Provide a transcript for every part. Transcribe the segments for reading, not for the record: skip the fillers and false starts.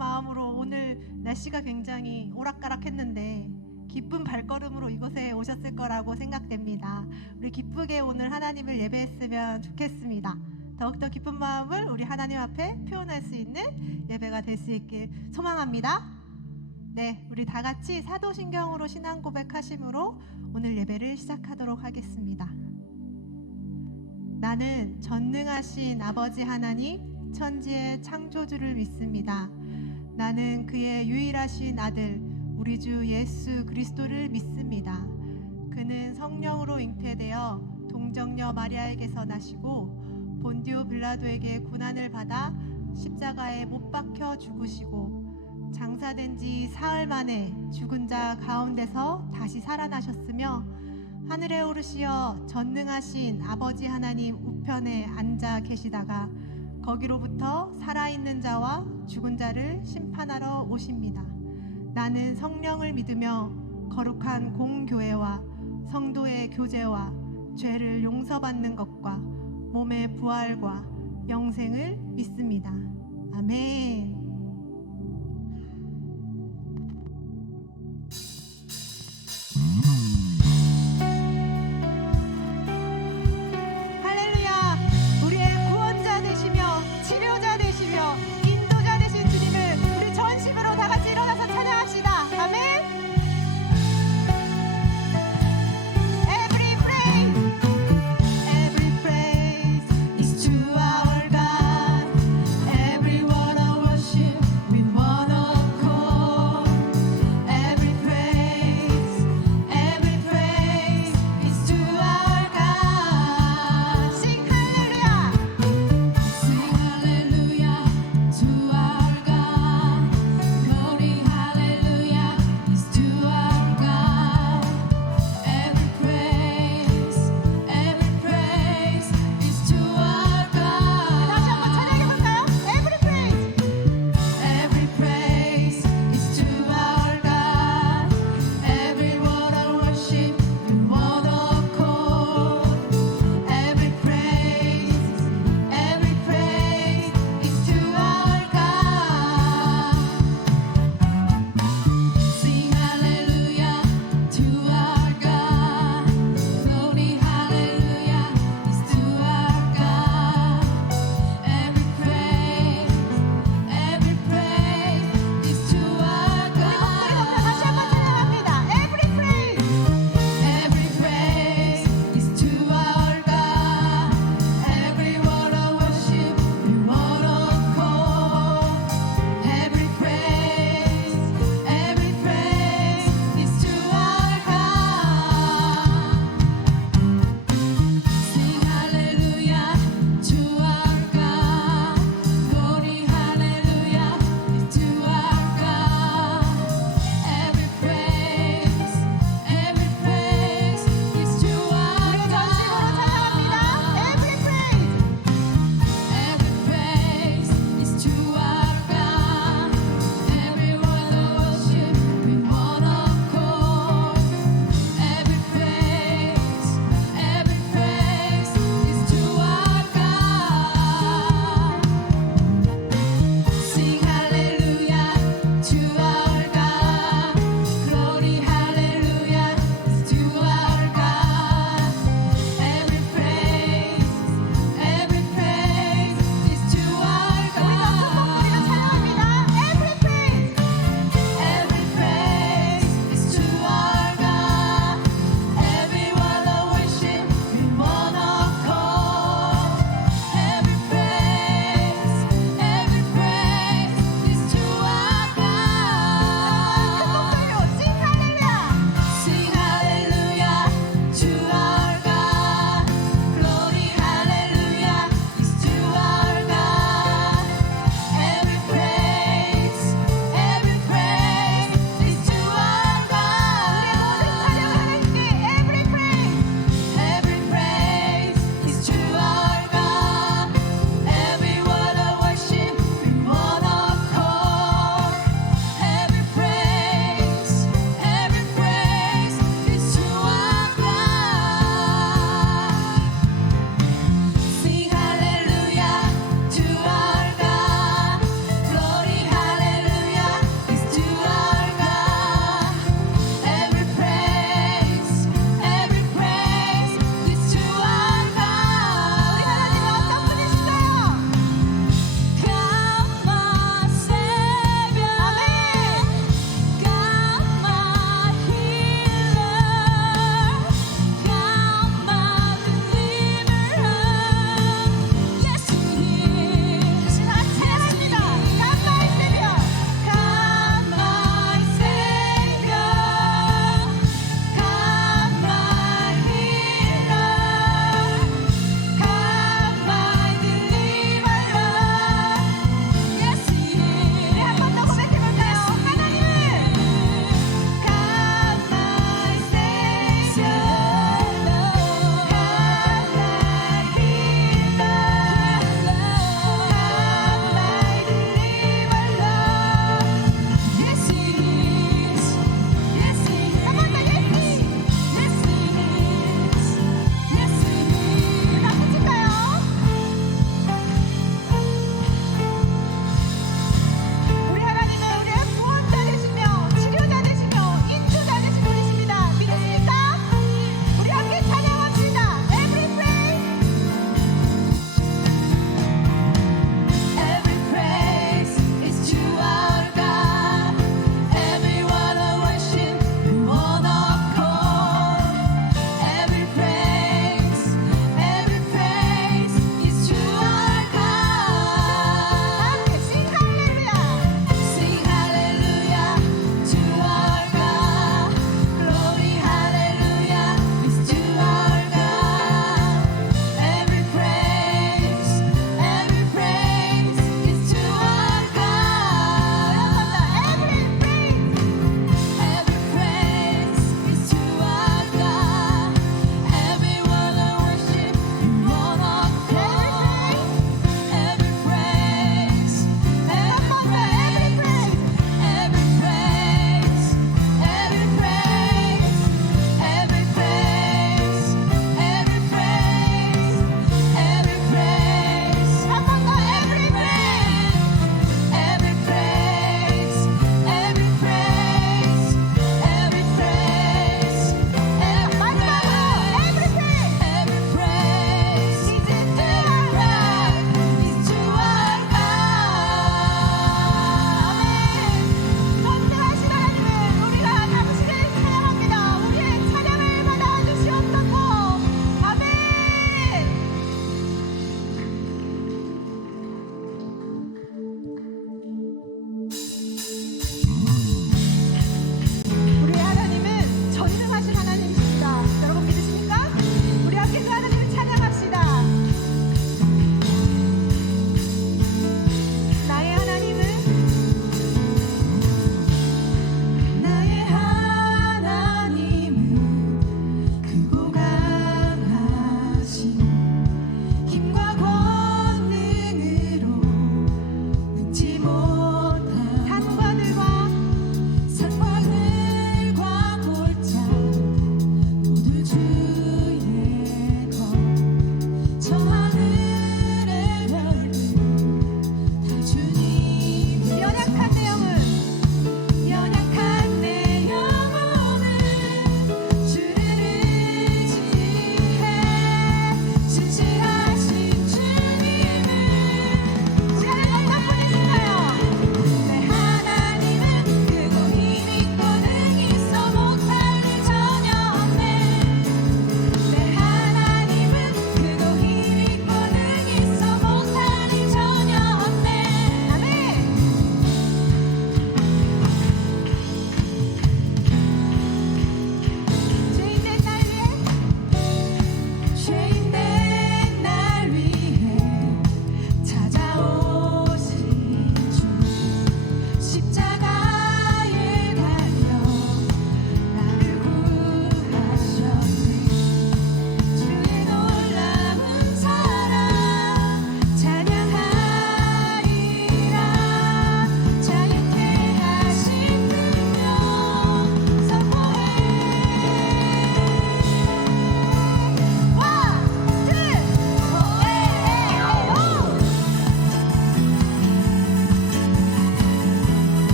마음으로 오늘 날씨가 굉장히 오락가락했는데 기쁜 발걸음으로 이곳에 오셨을 거라고 생각됩니다. 우리 기쁘게 오늘 하나님을 예배했으면 좋겠습니다. 더욱더 기쁜 마음을 우리 하나님 앞에 표현할 수 있는 예배가 될 수 있길 소망합니다. 네, 우리 다 같이 사도신경으로 신앙 고백하심으로 오늘 예배를 시작하도록 하겠습니다. 나는 전능하신 아버지 하나님 천지의 창조주를 믿습니다. 나는 그의 유일하신 아들 우리 주 예수 그리스도를 믿습니다. 그는 성령으로 잉태되어 동정녀 마리아에게서 나시고 본디오 빌라도에게 고난을 받아 십자가에 못 박혀 죽으시고 장사된 지 사흘 만에 죽은 자 가운데서 다시 살아나셨으며 하늘에 오르시어 전능하신 아버지 하나님 우편에 앉아 계시다가 거기로부터 살아있는 자와 죽은 자를 심판하러 오십니다. 나는 성령을 믿으며 거룩한 공교회와 성도의 교제와 죄를 용서받는 것과 몸의 부활과 영생을 믿습니다. 아멘. 할렐루야. 우리의 구원자 되시며 치료자 되시며 인도자 되신 주님을 우리 전심으로 다 같이 일어나서 찬양합시다. 아멘. Every praise is to our God. Every word of worship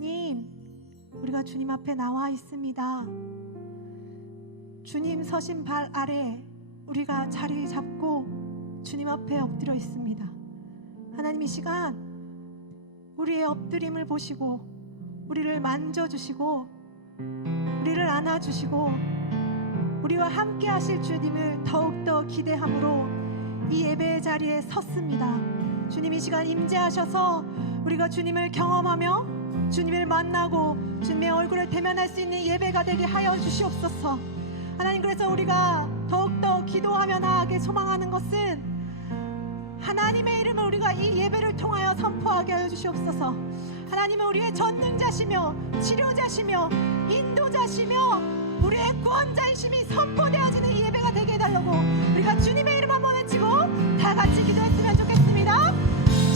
하나님, 우리가 주님 앞에 나와 있습니다. 주님 서신 발 아래 우리가 자리 잡고 주님 앞에 엎드려 있습니다. 하나님, 이 시간 우리의 엎드림을 보시고 우리를 만져주시고 우리를 안아주시고 우리와 함께 하실 주님을 더욱더 기대함으로 이 예배의 자리에 섰습니다. 주님, 이 시간 임재하셔서 우리가 주님을 경험하며 주님을 만나고 주님의 얼굴을 대면할 수 있는 예배가 되게 하여 주시옵소서. 하나님, 그래서 우리가 더욱더 기도하며 나아가게 소망하는 것은 하나님의 이름을 우리가 이 예배를 통하여 선포하게 하여 주시옵소서. 하나님은 우리의 전능자시며 치료자시며 인도자시며 우리의 구원자이심이 선포되어지는 이 예배가 되게 해달라고 우리가 주님의 이름 한번 외치고 다 같이 기도했으면 좋겠습니다.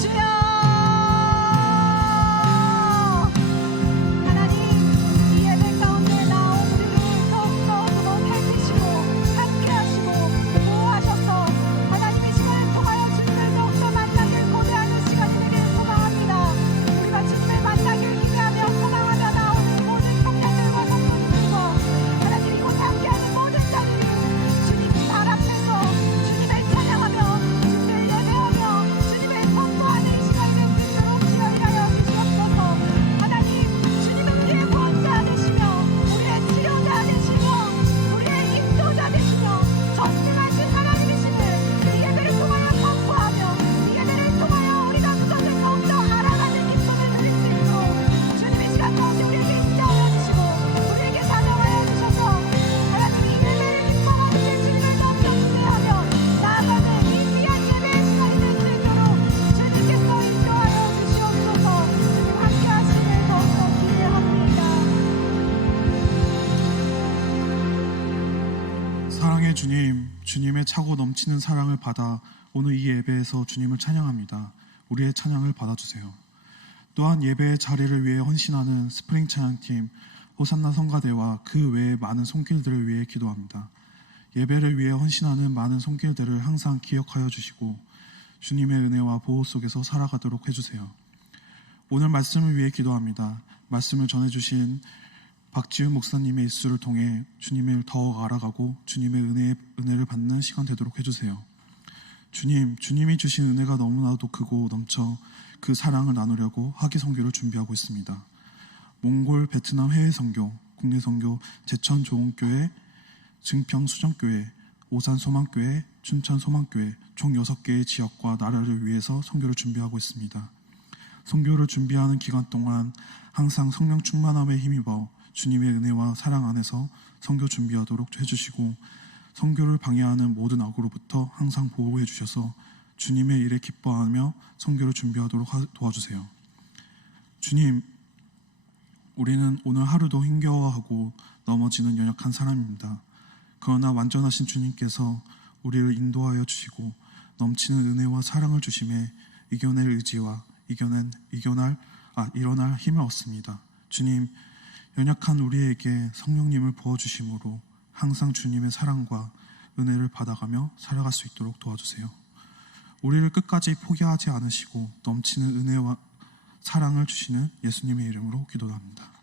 주여, 주님의 차고 넘치는 사랑을 받아 오늘 이 예배에서 주님을 찬양합니다. 우리의 찬양을 받아주세요. 또한 예배의 자리를 위해 헌신하는 스프링 찬양팀 호산나 성가대와 그 외의 많은 손길들을 위해 기도합니다. 예배를 위해 헌신하는 많은 손길들을 항상 기억하여 주시고 주님의 은혜와 보호 속에서 살아가도록 해주세요. 오늘 말씀을 위해 기도합니다. 말씀을 전해주신 박지훈 목사님의 입술을 통해 주님을 더욱 알아가고 주님의 은혜를 받는 시간 되도록 해주세요. 주님이 주신 은혜가 너무나도 크고 넘쳐 그 사랑을 나누려고 학위 선교를 준비하고 있습니다. 몽골, 베트남 해외 선교, 국내 선교, 제천 조은교회, 증평 수정교회, 오산 소망교회, 춘천 소망교회 총 6개의 지역과 나라를 위해서 선교를 준비하고 있습니다. 선교를 준비하는 기간 동안 항상 성령 충만함에 힘입어 주님의 은혜와 사랑 안에서 선교 준비하도록 해주시고 선교를 방해하는 모든 악으로부터 항상 보호해 주셔서 주님의 일에 기뻐하며 선교를 준비하도록 도와주세요. 주님, 우리는 오늘 하루도 힘겨워하고 넘어지는 연약한 사람입니다. 그러나 완전하신 주님께서 우리를 인도하여 주시고 넘치는 은혜와 사랑을 주심에 이겨낼 의지와 일어날 힘을 얻습니다. 주님, 연약한 우리에게 성령님을 부어주심으로 항상 주님의 사랑과 은혜를 받아가며 살아갈 수 있도록 도와주세요. 우리를 끝까지 포기하지 않으시고 넘치는 은혜와 사랑을 주시는 예수님의 이름으로 기도합니다.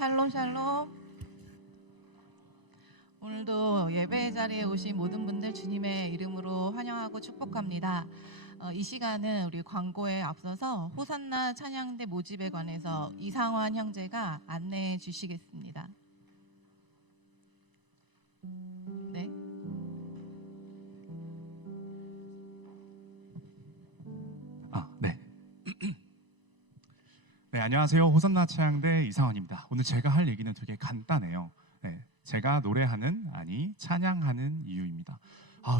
샬롬 샬롬. 오늘도 예배 자리에 오신 모든 분들 주님의 이름으로 환영하고 축복합니다. 이 시간은 우리 광고에 앞서서 호산나 찬양대 모집에 관해서 이상환 형제가 안내해 주시겠습니다. 네. 네. 네, 안녕하세요. 호산나 찬양대 이상환입니다. 오늘 제가 할 얘기는 되게 간단해요. 네, 제가 노래하는, 아니 찬양하는 이유입니다.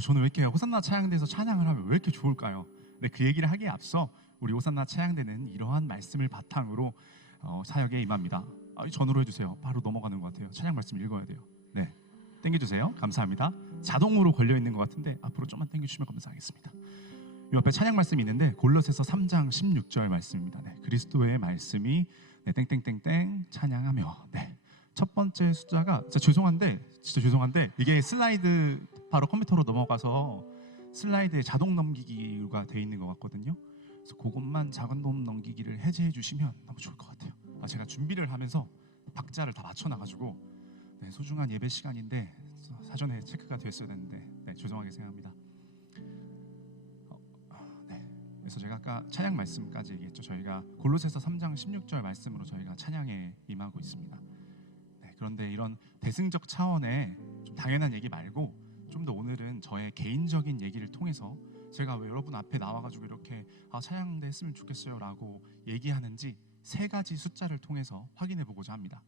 저는 왜 이렇게 호산나 찬양대에서 찬양을 하면 왜 이렇게 좋을까요? 네, 그 얘기를 하기에 앞서 우리 호산나 찬양대는 이러한 말씀을 바탕으로 사역에 임합니다. 전으로 해주세요. 바로 넘어가는 것 같아요. 찬양 말씀 읽어야 돼요. 네, 땡겨주세요. 감사합니다. 자동으로 걸려 있는 것 같은데 앞으로 좀만 땡겨주시면 감사하겠습니다. 이 앞에 찬양 말씀이 있는데 골로새서 3장 16절 말씀입니다. 네, 그리스도의 말씀이 땡땡땡땡 찬양하며. 네, 첫 번째 숫자가 진짜 죄송한데 이게 슬라이드 바로 컴퓨터로 넘어가서 슬라이드에 자동 넘기기가 돼 있는 것 같거든요. 그래서 그것만 자동 넘기기를 해제해 주시면 너무 좋을 것 같아요. 제가 준비를 하면서 박자를 다 맞춰놔가지고 소중한 예배 시간인데 사전에 체크가 됐어야 되는데 죄송하게 생각합니다. 그래서 제가 아까 찬양 말씀까지 얘기했죠. 저희가 골로새서 3장 16절 말씀으로 저희가 찬양에 임하고 있습니다. 그런데 이런 대승적 차원의 좀 당연한 얘기 말고 좀 더 오늘은 저의 개인적인 얘기를 통해서 제가 왜 여러분 앞에 나와가지고 이렇게 찬양대 했으면 좋겠어요 라고 얘기하는지 세 가지 숫자를 통해서 확인해 보고자 합니다.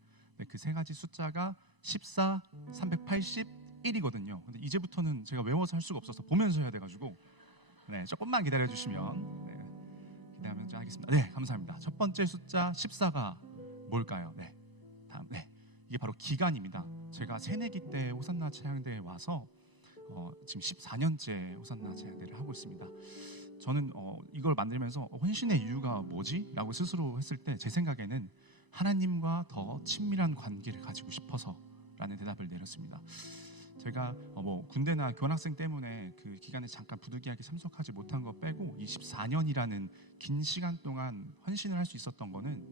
그 세 가지 숫자가 14, 381이거든요. 근데 이제부터는 제가 외워서 할 수가 없어서 보면서 해야 돼가지고 조금만 기다려주시면 기다리면 하겠습니다. 네, 감사합니다. 첫 번째 숫자 14가 뭘까요? 다음 이게 바로 기간입니다. 제가 새내기 때 호산나 찬양대에 와서 지금 14년째 호산나 찬양대를 하고 있습니다. 저는 이걸 만들면서 헌신의 이유가 뭐지? 라고 스스로 했을 때 제 생각에는 하나님과 더 친밀한 관계를 가지고 싶어서 라는 대답을 내렸습니다. 제가 군대나 교환학생 때문에 그 기간에 잠깐 부득이하게 참석하지 못한 거 빼고 24년이라는 긴 시간 동안 헌신을 할 수 있었던 거는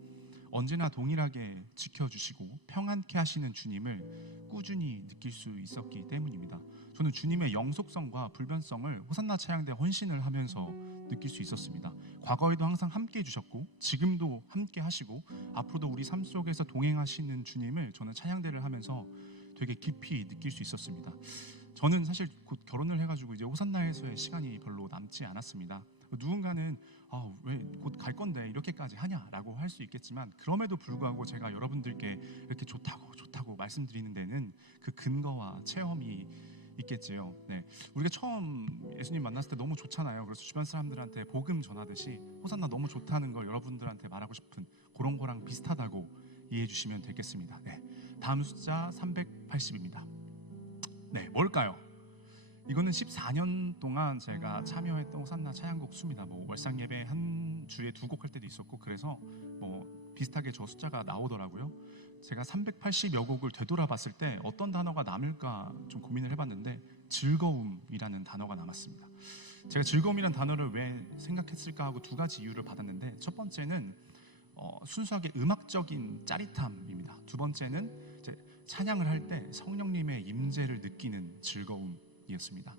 언제나 동일하게 지켜주시고 평안케 하시는 주님을 꾸준히 느낄 수 있었기 때문입니다. 저는 주님의 영속성과 불변성을 호산나 찬양대 헌신을 하면서 느낄 수 있었습니다. 과거에도 항상 함께 해주셨고 지금도 함께 하시고 앞으로도 우리 삶 속에서 동행하시는 주님을 저는 찬양대를 하면서 되게 깊이 느낄 수 있었습니다. 저는 사실 곧 결혼을 해가지고 이제 호산나에서의 시간이 별로 남지 않았습니다. 누군가는 왜 곧 갈 건데 이렇게까지 하냐라고 할 수 있겠지만 그럼에도 불구하고 제가 여러분들께 이렇게 좋다고 말씀드리는 데는 그 근거와 체험이 있겠지요. 우리가 처음 예수님 만났을 때 너무 좋잖아요. 그래서 주변 사람들한테 복음 전하듯이 호산나 너무 좋다는 걸 여러분들한테 말하고 싶은 그런 거랑 비슷하다고 이해해 주시면 되겠습니다. 다음 숫자 380입니다. 뭘까요? 이거는 14년 동안 제가 참여했던 호산나 찬양곡 수입니다. 월상 예배 한 주에 2곡 할 때도 있었고 그래서 비슷하게 저 숫자가 나오더라고요. 제가 380여 곡을 되돌아봤을 때 어떤 단어가 남을까 좀 고민을 해봤는데 즐거움이라는 단어가 남았습니다. 제가 즐거움이라는 단어를 왜 생각했을까 하고 두 가지 이유를 받았는데 첫 번째는 순수하게 음악적인 짜릿함입니다. 두 번째는 이제 찬양을 할 때 성령님의 임재를 느끼는 즐거움이었습니다.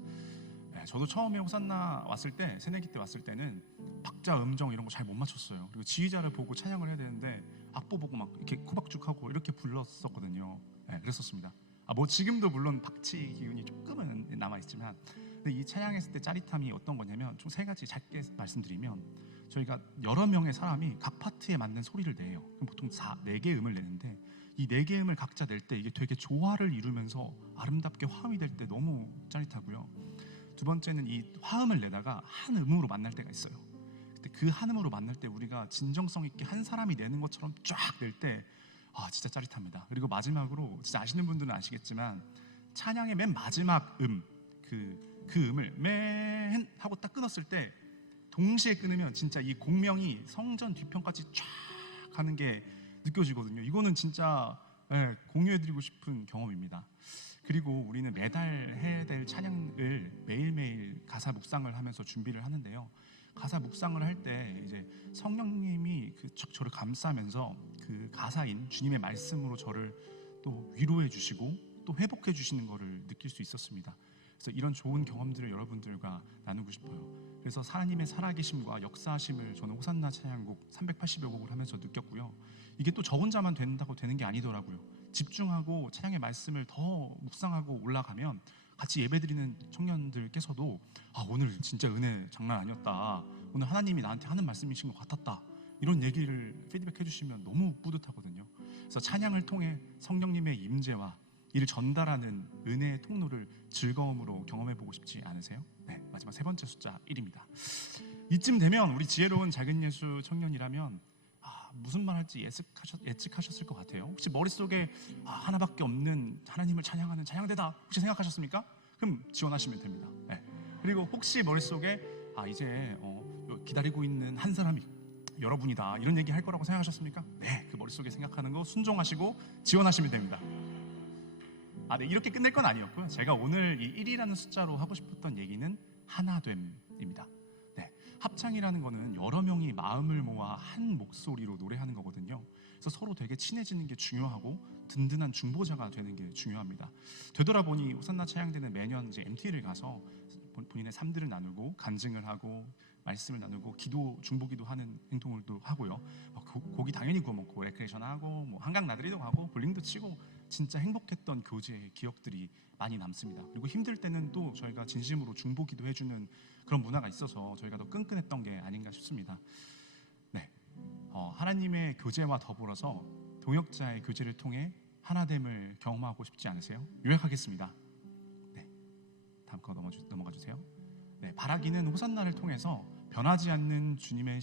저도 처음에 호산나 왔을 때 새내기 때 왔을 때는 박자 음정 이런 거 잘 못 맞췄어요. 그리고 지휘자를 보고 찬양을 해야 되는데 악보 보고 막 이렇게 코박죽하고 이렇게 불렀었거든요. 그랬었습니다. 지금도 물론 박치 기운이 조금은 남아있지만 근데 이 찬양했을 때 짜릿함이 어떤 거냐면 좀 세 가지 짧게 말씀드리면 저희가 여러 명의 사람이 각 파트에 맞는 소리를 내요. 그럼 보통 4개 음을 내는데 이 4개 음을 각자 낼 때 이게 되게 조화를 이루면서 아름답게 화음이 될 때 너무 짜릿하고요. 두 번째는 이 화음을 내다가 한 음으로 만날 때가 있어요. 근데 그 한 음으로 만날 때 우리가 진정성 있게 한 사람이 내는 것처럼 쫙 낼 때 진짜 짜릿합니다. 그리고 마지막으로 진짜 아시는 분들은 아시겠지만 찬양의 맨 마지막 그 음을 맨 하고 딱 끊었을 때 동시에 끊으면 진짜 이 공명이 성전 뒤편까지 쫙 가는 게 느껴지거든요. 이거는 진짜 공유해드리고 싶은 경험입니다. 그리고 우리는 매달 해야 될 찬양을 매일매일 가사 묵상을 하면서 준비를 하는데요. 가사 묵상을 할 때 이제 성령님이 저를 감싸면서 그 가사인 주님의 말씀으로 저를 또 위로해 주시고 또 회복해 주시는 것을 느낄 수 있었습니다. 그래서 이런 좋은 경험들을 여러분들과 나누고 싶어요. 그래서 하나님의 살아계심과 역사하심을 저는 호산나 찬양곡 380여 곡을 하면서 느꼈고요. 이게 또 저 혼자만 된다고 되는 게 아니더라고요. 집중하고 찬양의 말씀을 더 묵상하고 올라가면 같이 예배드리는 청년들께서도 오늘 진짜 은혜 장난 아니었다, 오늘 하나님이 나한테 하는 말씀이신 것 같았다, 이런 얘기를 피드백해 주시면 너무 뿌듯하거든요. 그래서 찬양을 통해 성령님의 임재와 이를 전달하는 은혜의 통로를 즐거움으로 경험해 보고 싶지 않으세요? 네, 마지막 세 번째 숫자 1입니다. 이쯤 되면 우리 지혜로운 작은 예수 청년이라면 무슨 말 할지 예측하셨을 것 같아요. 혹시 머릿속에 하나밖에 없는 하나님을 찬양하는 찬양대다 혹시 생각하셨습니까? 그럼 지원하시면 됩니다. 네. 그리고 혹시 머릿속에 이제 기다리고 있는 한 사람이 여러분이다, 이런 얘기 할 거라고 생각하셨습니까? 네, 그 머릿속에 생각하는 거 순종하시고 지원하시면 됩니다. 네, 이렇게 끝낼 건 아니었고요. 제가 오늘 이 1이라는 숫자로 하고 싶었던 얘기는 하나됨입니다. 네, 합창이라는 거는 여러 명이 마음을 모아 한 목소리로 노래하는 거거든요. 그래서 서로 되게 친해지는 게 중요하고 든든한 중보자가 되는 게 중요합니다. 되돌아보니 호산나 찬양대는 매년 이제 MT를 가서 본인의 삶들을 나누고 간증을 하고 말씀을 나누고 중보기도 하는 행동을 또 하고요. 고기 당연히 구워 먹고 레크레이션 하고 한강 나들이도 가고 볼링도 치고 진짜 행복했던 교제의 기억들이 많이 남습니다. 그리고 힘들 때는 또 저희가 진심으로 중보기도 해주는 그런 문화가 있어서 저희가 더 끈끈했던 게 아닌가 싶습니다. 네, 하나님의 교제와 더불어서 동역자의 교제를 통해 하나됨을 경험하고 싶지 않으세요? 요약하겠습니다. 네, 다음 거 넘어가 주세요. 네, 바라기는 호산나를 통해서 변하지 않는 주님과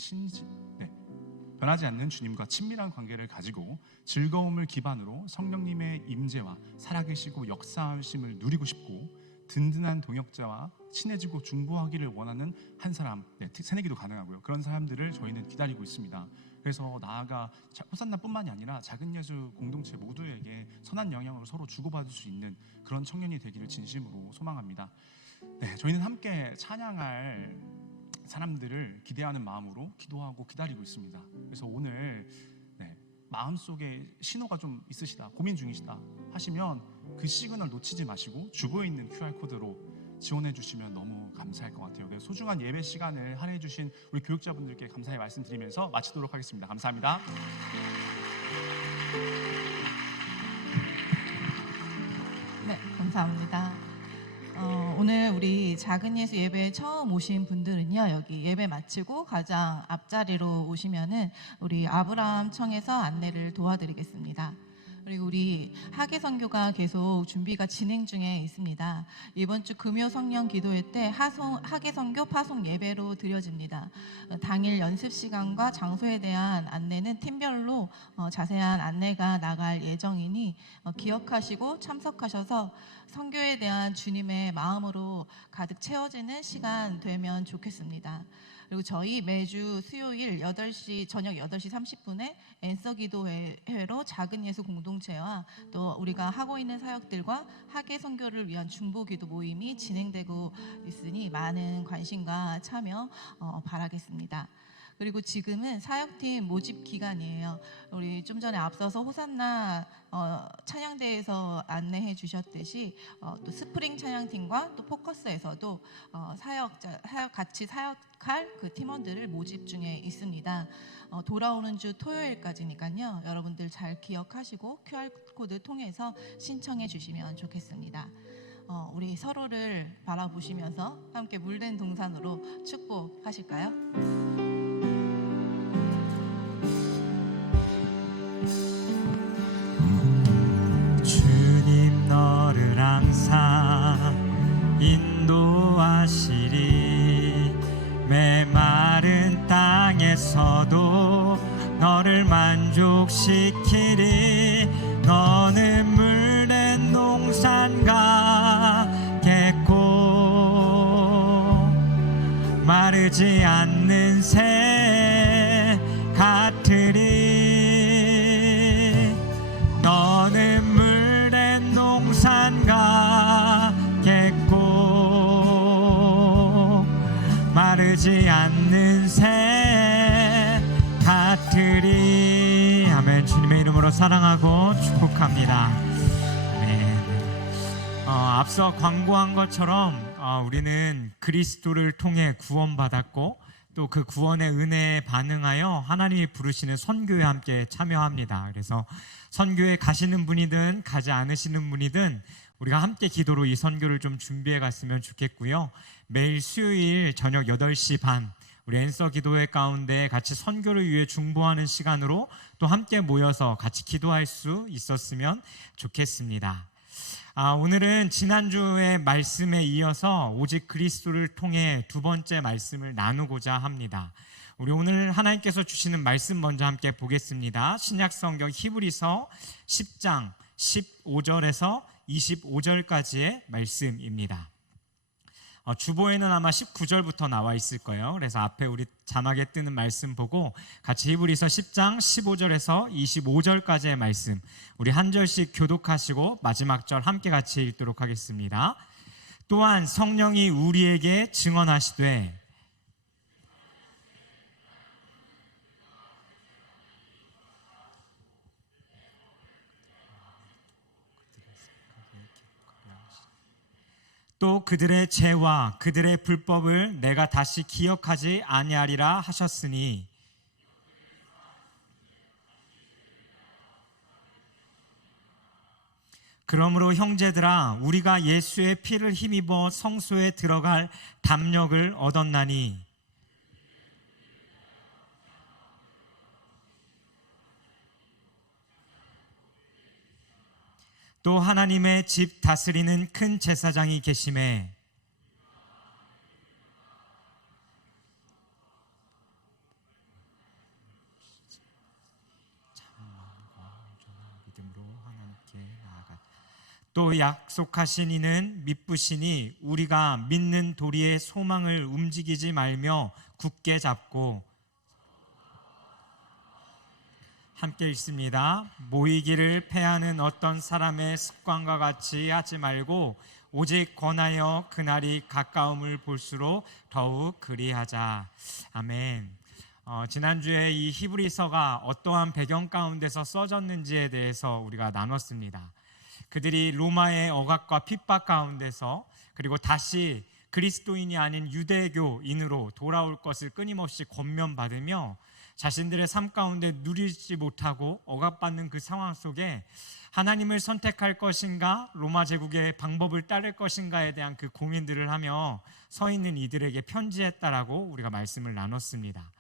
친밀한 관계를 가지고 즐거움을 기반으로 성령님의 임재와 살아계시고 역사하심을 누리고 싶고 든든한 동역자와 친해지고 중보하기를 원하는 한 사람, 새내기도 가능하고요. 그런 사람들을 저희는 기다리고 있습니다. 그래서 나아가 호산나뿐만이 아니라 작은 예수 공동체 모두에게 선한 영향으로 서로 주고받을 수 있는 그런 청년이 되기를 진심으로 소망합니다. 네, 저희는 함께 찬양할 사람들을 기대하는 마음으로 기도하고 기다리고 있습니다. 그래서 오늘 마음속에 신호가 좀 있으시다, 고민 중이시다 하시면 그 시그널 놓치지 마시고 주보에 있는 QR코드로 지원해 주시면 너무 감사할 것 같아요. 그래서 소중한 예배 시간을 할애해 주신 우리 교육자분들께 감사의 말씀드리면서 마치도록 하겠습니다. 감사합니다. 네, 감사합니다. 오늘 우리 작은 예수 예배에 처음 오신 분들은요, 여기 예배 마치고 가장 앞자리로 오시면은 우리 아브라함 청에서 안내를 도와드리겠습니다. 그리고 우리 하계 선교가 계속 준비가 진행 중에 있습니다. 이번 주 금요 성령 기도회 때 하계 선교 파송 예배로 드려집니다. 당일 연습 시간과 장소에 대한 안내는 팀별로 자세한 안내가 나갈 예정이니 기억하시고 참석하셔서 선교에 대한 주님의 마음으로 가득 채워지는 시간 되면 좋겠습니다. 그리고 저희 매주 수요일 저녁 8시 30분에 앤서 기도회로 작은 예수 공동체와 또 우리가 하고 있는 사역들과 하계 선교를 위한 중보 기도 모임이 진행되고 있으니 많은 관심과 참여 바라겠습니다. 그리고 지금은 사역팀 모집 기간이에요. 우리 좀 전에 앞서서 호산나 찬양대에서 안내해 주셨듯이 또 스프링 찬양팀과 또 포커스에서도 같이 사역할 그 팀원들을 모집 중에 있습니다. 돌아오는 주 토요일까지니까요. 여러분들 잘 기억하시고 QR코드 통해서 신청해 주시면 좋겠습니다. 우리 서로를 바라보시면서 함께 물된 동산으로 축복하실까요? 주님 너를 항상 인도하시리 메마른 땅에서도 너를 만족시키리 너는 물된 농산 같겠고 마르지 않는 새 같으리 너는 물된 농산 같겠고 마르지 않는 새 같으리. 아멘. 주님의 이름으로 사랑하고 축복합니다. 아멘. 앞서 광고한 것처럼 우리는 그리스도를 통해 구원받았고 또 그 구원의 은혜에 반응하여 하나님이 부르시는 선교에 함께 참여합니다. 그래서 선교에 가시는 분이든 가지 않으시는 분이든 우리가 함께 기도로 이 선교를 좀 준비해 갔으면 좋겠고요. 매일 수요일 저녁 8시 반 우리 앤서 기도회 가운데 같이 선교를 위해 중보하는 시간으로 또 함께 모여서 같이 기도할 수 있었으면 좋겠습니다. 오늘은 지난주의 말씀에 이어서 오직 그리스도를 통해 두 번째 말씀을 나누고자 합니다. 우리 오늘 하나님께서 주시는 말씀 먼저 함께 보겠습니다. 신약성경 히브리서 10장 15절에서 25절까지의 말씀입니다. 주보에는 아마 19절부터 나와 있을 거예요. 그래서 앞에 우리 자막에 뜨는 말씀 보고 같이 히브리서 10장 15절에서 25절까지의 말씀 우리 한 절씩 교독하시고 마지막 절 함께 같이 읽도록 하겠습니다. 또한 성령이 우리에게 증언하시되 또 그들의 죄와 그들의 불법을 내가 다시 기억하지 아니하리라 하셨으니 그러므로 형제들아 우리가 예수의 피를 힘입어 성소에 들어갈 담력을 얻었나니 또 하나님의 집 다스리는 큰 제사장이 계심에 또 약속하신 이는 미쁘시니 우리가 믿는 도리의 소망을 움직이지 말며 굳게 잡고 함께 읽습니다. 모이기를 패하는 어떤 사람의 습관과 같이 하지 말고 오직 권하여 그날이 가까움을 볼수록 더욱 그리하자. 아멘. 지난주에 이 히브리서가 어떠한 배경 가운데서 써졌는지에 대해서 우리가 나눴습니다. 그들이 로마의 억압과 핍박 가운데서 그리고 다시 그리스도인이 아닌 유대교인으로 돌아올 것을 끊임없이 권면받으며 자신들의 삶 가운데 누리지 못하고 억압받는 그 상황 속에 하나님을 선택할 것인가 로마 제국의 방법을 따를 것인가에 대한 그 고민들을 하며 서 있는 이들에게 편지했다라고 우리가 말씀을 나눴습니다.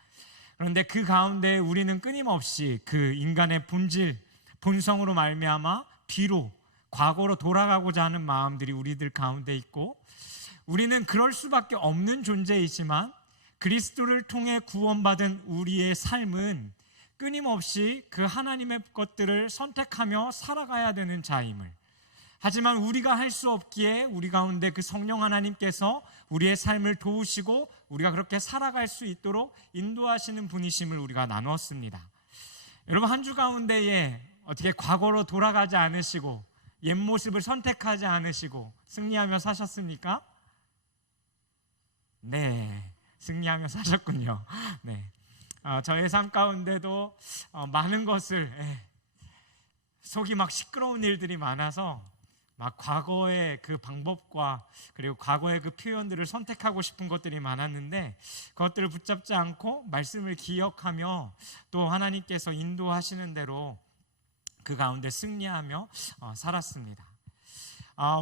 그런데 그 가운데 우리는 끊임없이 그 인간의 본질, 본성으로 말미암아 뒤로 과거로 돌아가고자 하는 마음들이 우리들 가운데 있고 우리는 그럴 수밖에 없는 존재이지만 그리스도를 통해 구원받은 우리의 삶은 끊임없이 그 하나님의 것들을 선택하며 살아가야 되는 자임을 하지만 우리가 할 수 없기에 우리 가운데 그 성령 하나님께서 우리의 삶을 도우시고 우리가 그렇게 살아갈 수 있도록 인도하시는 분이심을 우리가 나누었습니다. 여러분 한 주 가운데에 어떻게 과거로 돌아가지 않으시고 옛 모습을 선택하지 않으시고 승리하며 사셨습니까? 네, 승리하며 사셨군요. 네, 저의 삶 가운데도 많은 것을 속이 막 시끄러운 일들이 많아서 막 과거의 그 방법과 그리고 과거의 그 표현들을 선택하고 싶은 것들이 많았는데 그것들을 붙잡지 않고 말씀을 기억하며 또 하나님께서 인도하시는 대로 그 가운데 승리하며 살았습니다.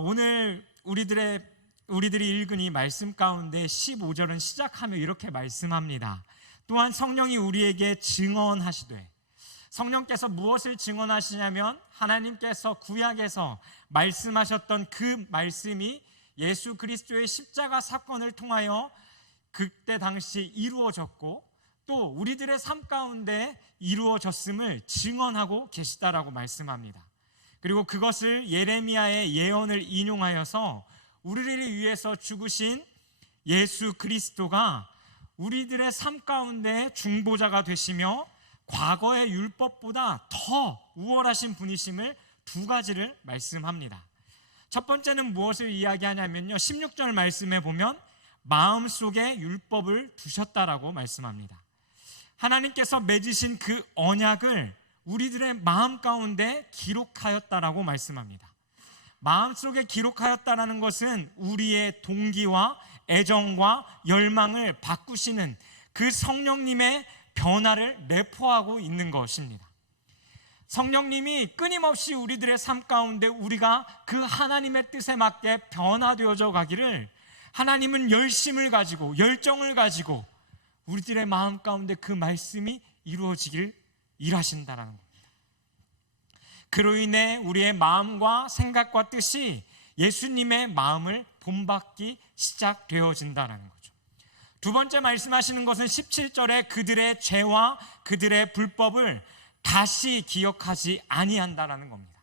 오늘 우리들이 읽은 이 말씀 가운데 15절은 시작하며 이렇게 말씀합니다. 또한 성령이 우리에게 증언하시되 성령께서 무엇을 증언하시냐면 하나님께서 구약에서 말씀하셨던 그 말씀이 예수 그리스도의 십자가 사건을 통하여 그때 당시 이루어졌고 또 우리들의 삶 가운데 이루어졌음을 증언하고 계시다라고 말씀합니다. 그리고 그것을 예레미야의 예언을 인용하여서 우리를 위해서 죽으신 예수 그리스도가 우리들의 삶 가운데 중보자가 되시며 과거의 율법보다 더 우월하신 분이심을 두 가지를 말씀합니다. 첫 번째는 무엇을 이야기하냐면요 16절 말씀에 보면 마음속에 율법을 두셨다라고 말씀합니다. 하나님께서 맺으신 그 언약을 우리들의 마음 가운데 기록하였다라고 말씀합니다. 마음속에 기록하였다라는 것은 우리의 동기와 애정과 열망을 바꾸시는 그 성령님의 변화를 내포하고 있는 것입니다. 성령님이 끊임없이 우리들의 삶 가운데 우리가 그 하나님의 뜻에 맞게 변화되어져 가기를 하나님은 열심을 가지고 열정을 가지고 우리들의 마음 가운데 그 말씀이 이루어지길 일하신다는 겁니다. 그로 인해 우리의 마음과 생각과 뜻이 예수님의 마음을 본받기 시작되어진다는 거죠. 두 번째 말씀하시는 것은 17절에 그들의 죄와 그들의 불법을 다시 기억하지 아니한다라는 겁니다.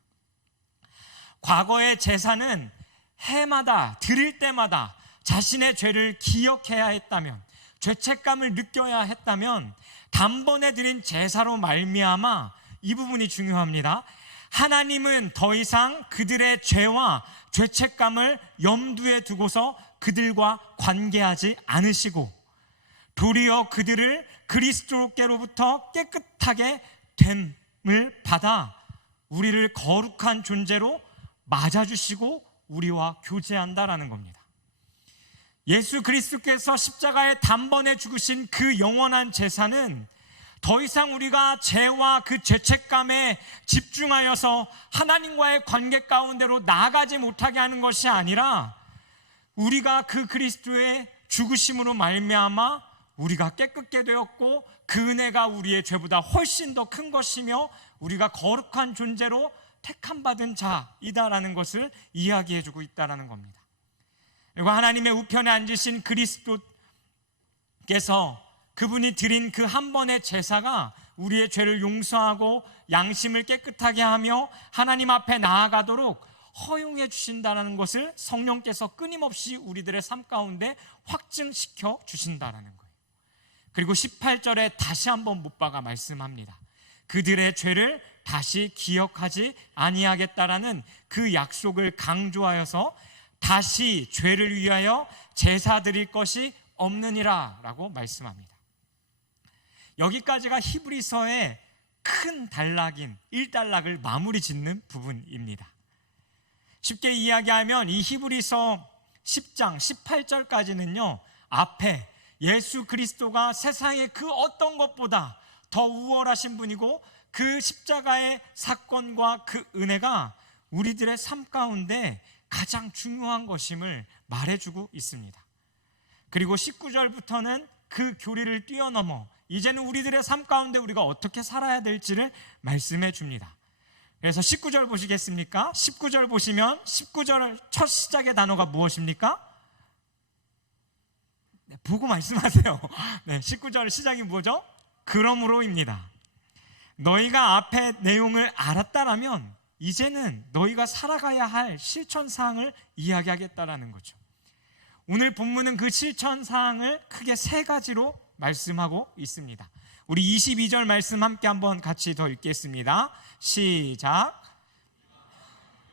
과거의 제사는 해마다 드릴 때마다 자신의 죄를 기억해야 했다면, 죄책감을 느껴야 했다면 단번에 드린 제사로 말미암아, 이 부분이 중요합니다. 하나님은 더 이상 그들의 죄와 죄책감을 염두에 두고서 그들과 관계하지 않으시고 도리어 그들을 그리스도께로부터 깨끗하게 됨을 받아 우리를 거룩한 존재로 맞아주시고 우리와 교제한다라는 겁니다. 예수 그리스도께서 십자가에 단번에 죽으신 그 영원한 제사는 더 이상 우리가 죄와 그 죄책감에 집중하여서 하나님과의 관계 가운데로 나아가지 못하게 하는 것이 아니라 우리가 그 그리스도의 죽으심으로 말미암아 우리가 깨끗게 되었고 그 은혜가 우리의 죄보다 훨씬 더 큰 것이며 우리가 거룩한 존재로 택함받은 자이다라는 것을 이야기해주고 있다는 겁니다. 그리고 하나님의 우편에 앉으신 그리스도께서 그분이 드린 그 한 번의 제사가 우리의 죄를 용서하고 양심을 깨끗하게 하며 하나님 앞에 나아가도록 허용해 주신다는 것을 성령께서 끊임없이 우리들의 삶 가운데 확증시켜 주신다는 거예요. 그리고 18절에 다시 한번 못 박아 말씀합니다. 그들의 죄를 다시 기억하지 아니하겠다라는 그 약속을 강조하여서 다시 죄를 위하여 제사 드릴 것이 없느니라 라고 말씀합니다. 여기까지가 히브리서의 큰 단락인 1단락을 마무리 짓는 부분입니다. 쉽게 이야기하면 이 히브리서 10장 18절까지는요 앞에 예수 그리스도가 세상의 그 어떤 것보다 더 우월하신 분이고 그 십자가의 사건과 그 은혜가 우리들의 삶 가운데 가장 중요한 것임을 말해주고 있습니다. 그리고 19절부터는 그 교리를 뛰어넘어 이제는 우리들의 삶 가운데 우리가 어떻게 살아야 될지를 말씀해 줍니다. 그래서 19절 보시겠습니까? 19절 보시면 19절 첫 시작의 단어가 무엇입니까? 네, 보고 말씀하세요. 네, 19절 시작이 뭐죠? 그러므로입니다. 너희가 앞에 내용을 알았다라면 이제는 너희가 살아가야 할 실천사항을 이야기하겠다라는 거죠. 오늘 본문은 그 실천사항을 크게 세 가지로 말씀하고 있습니다. 우리 22절 말씀 함께 한번 같이 더 읽겠습니다. 시작.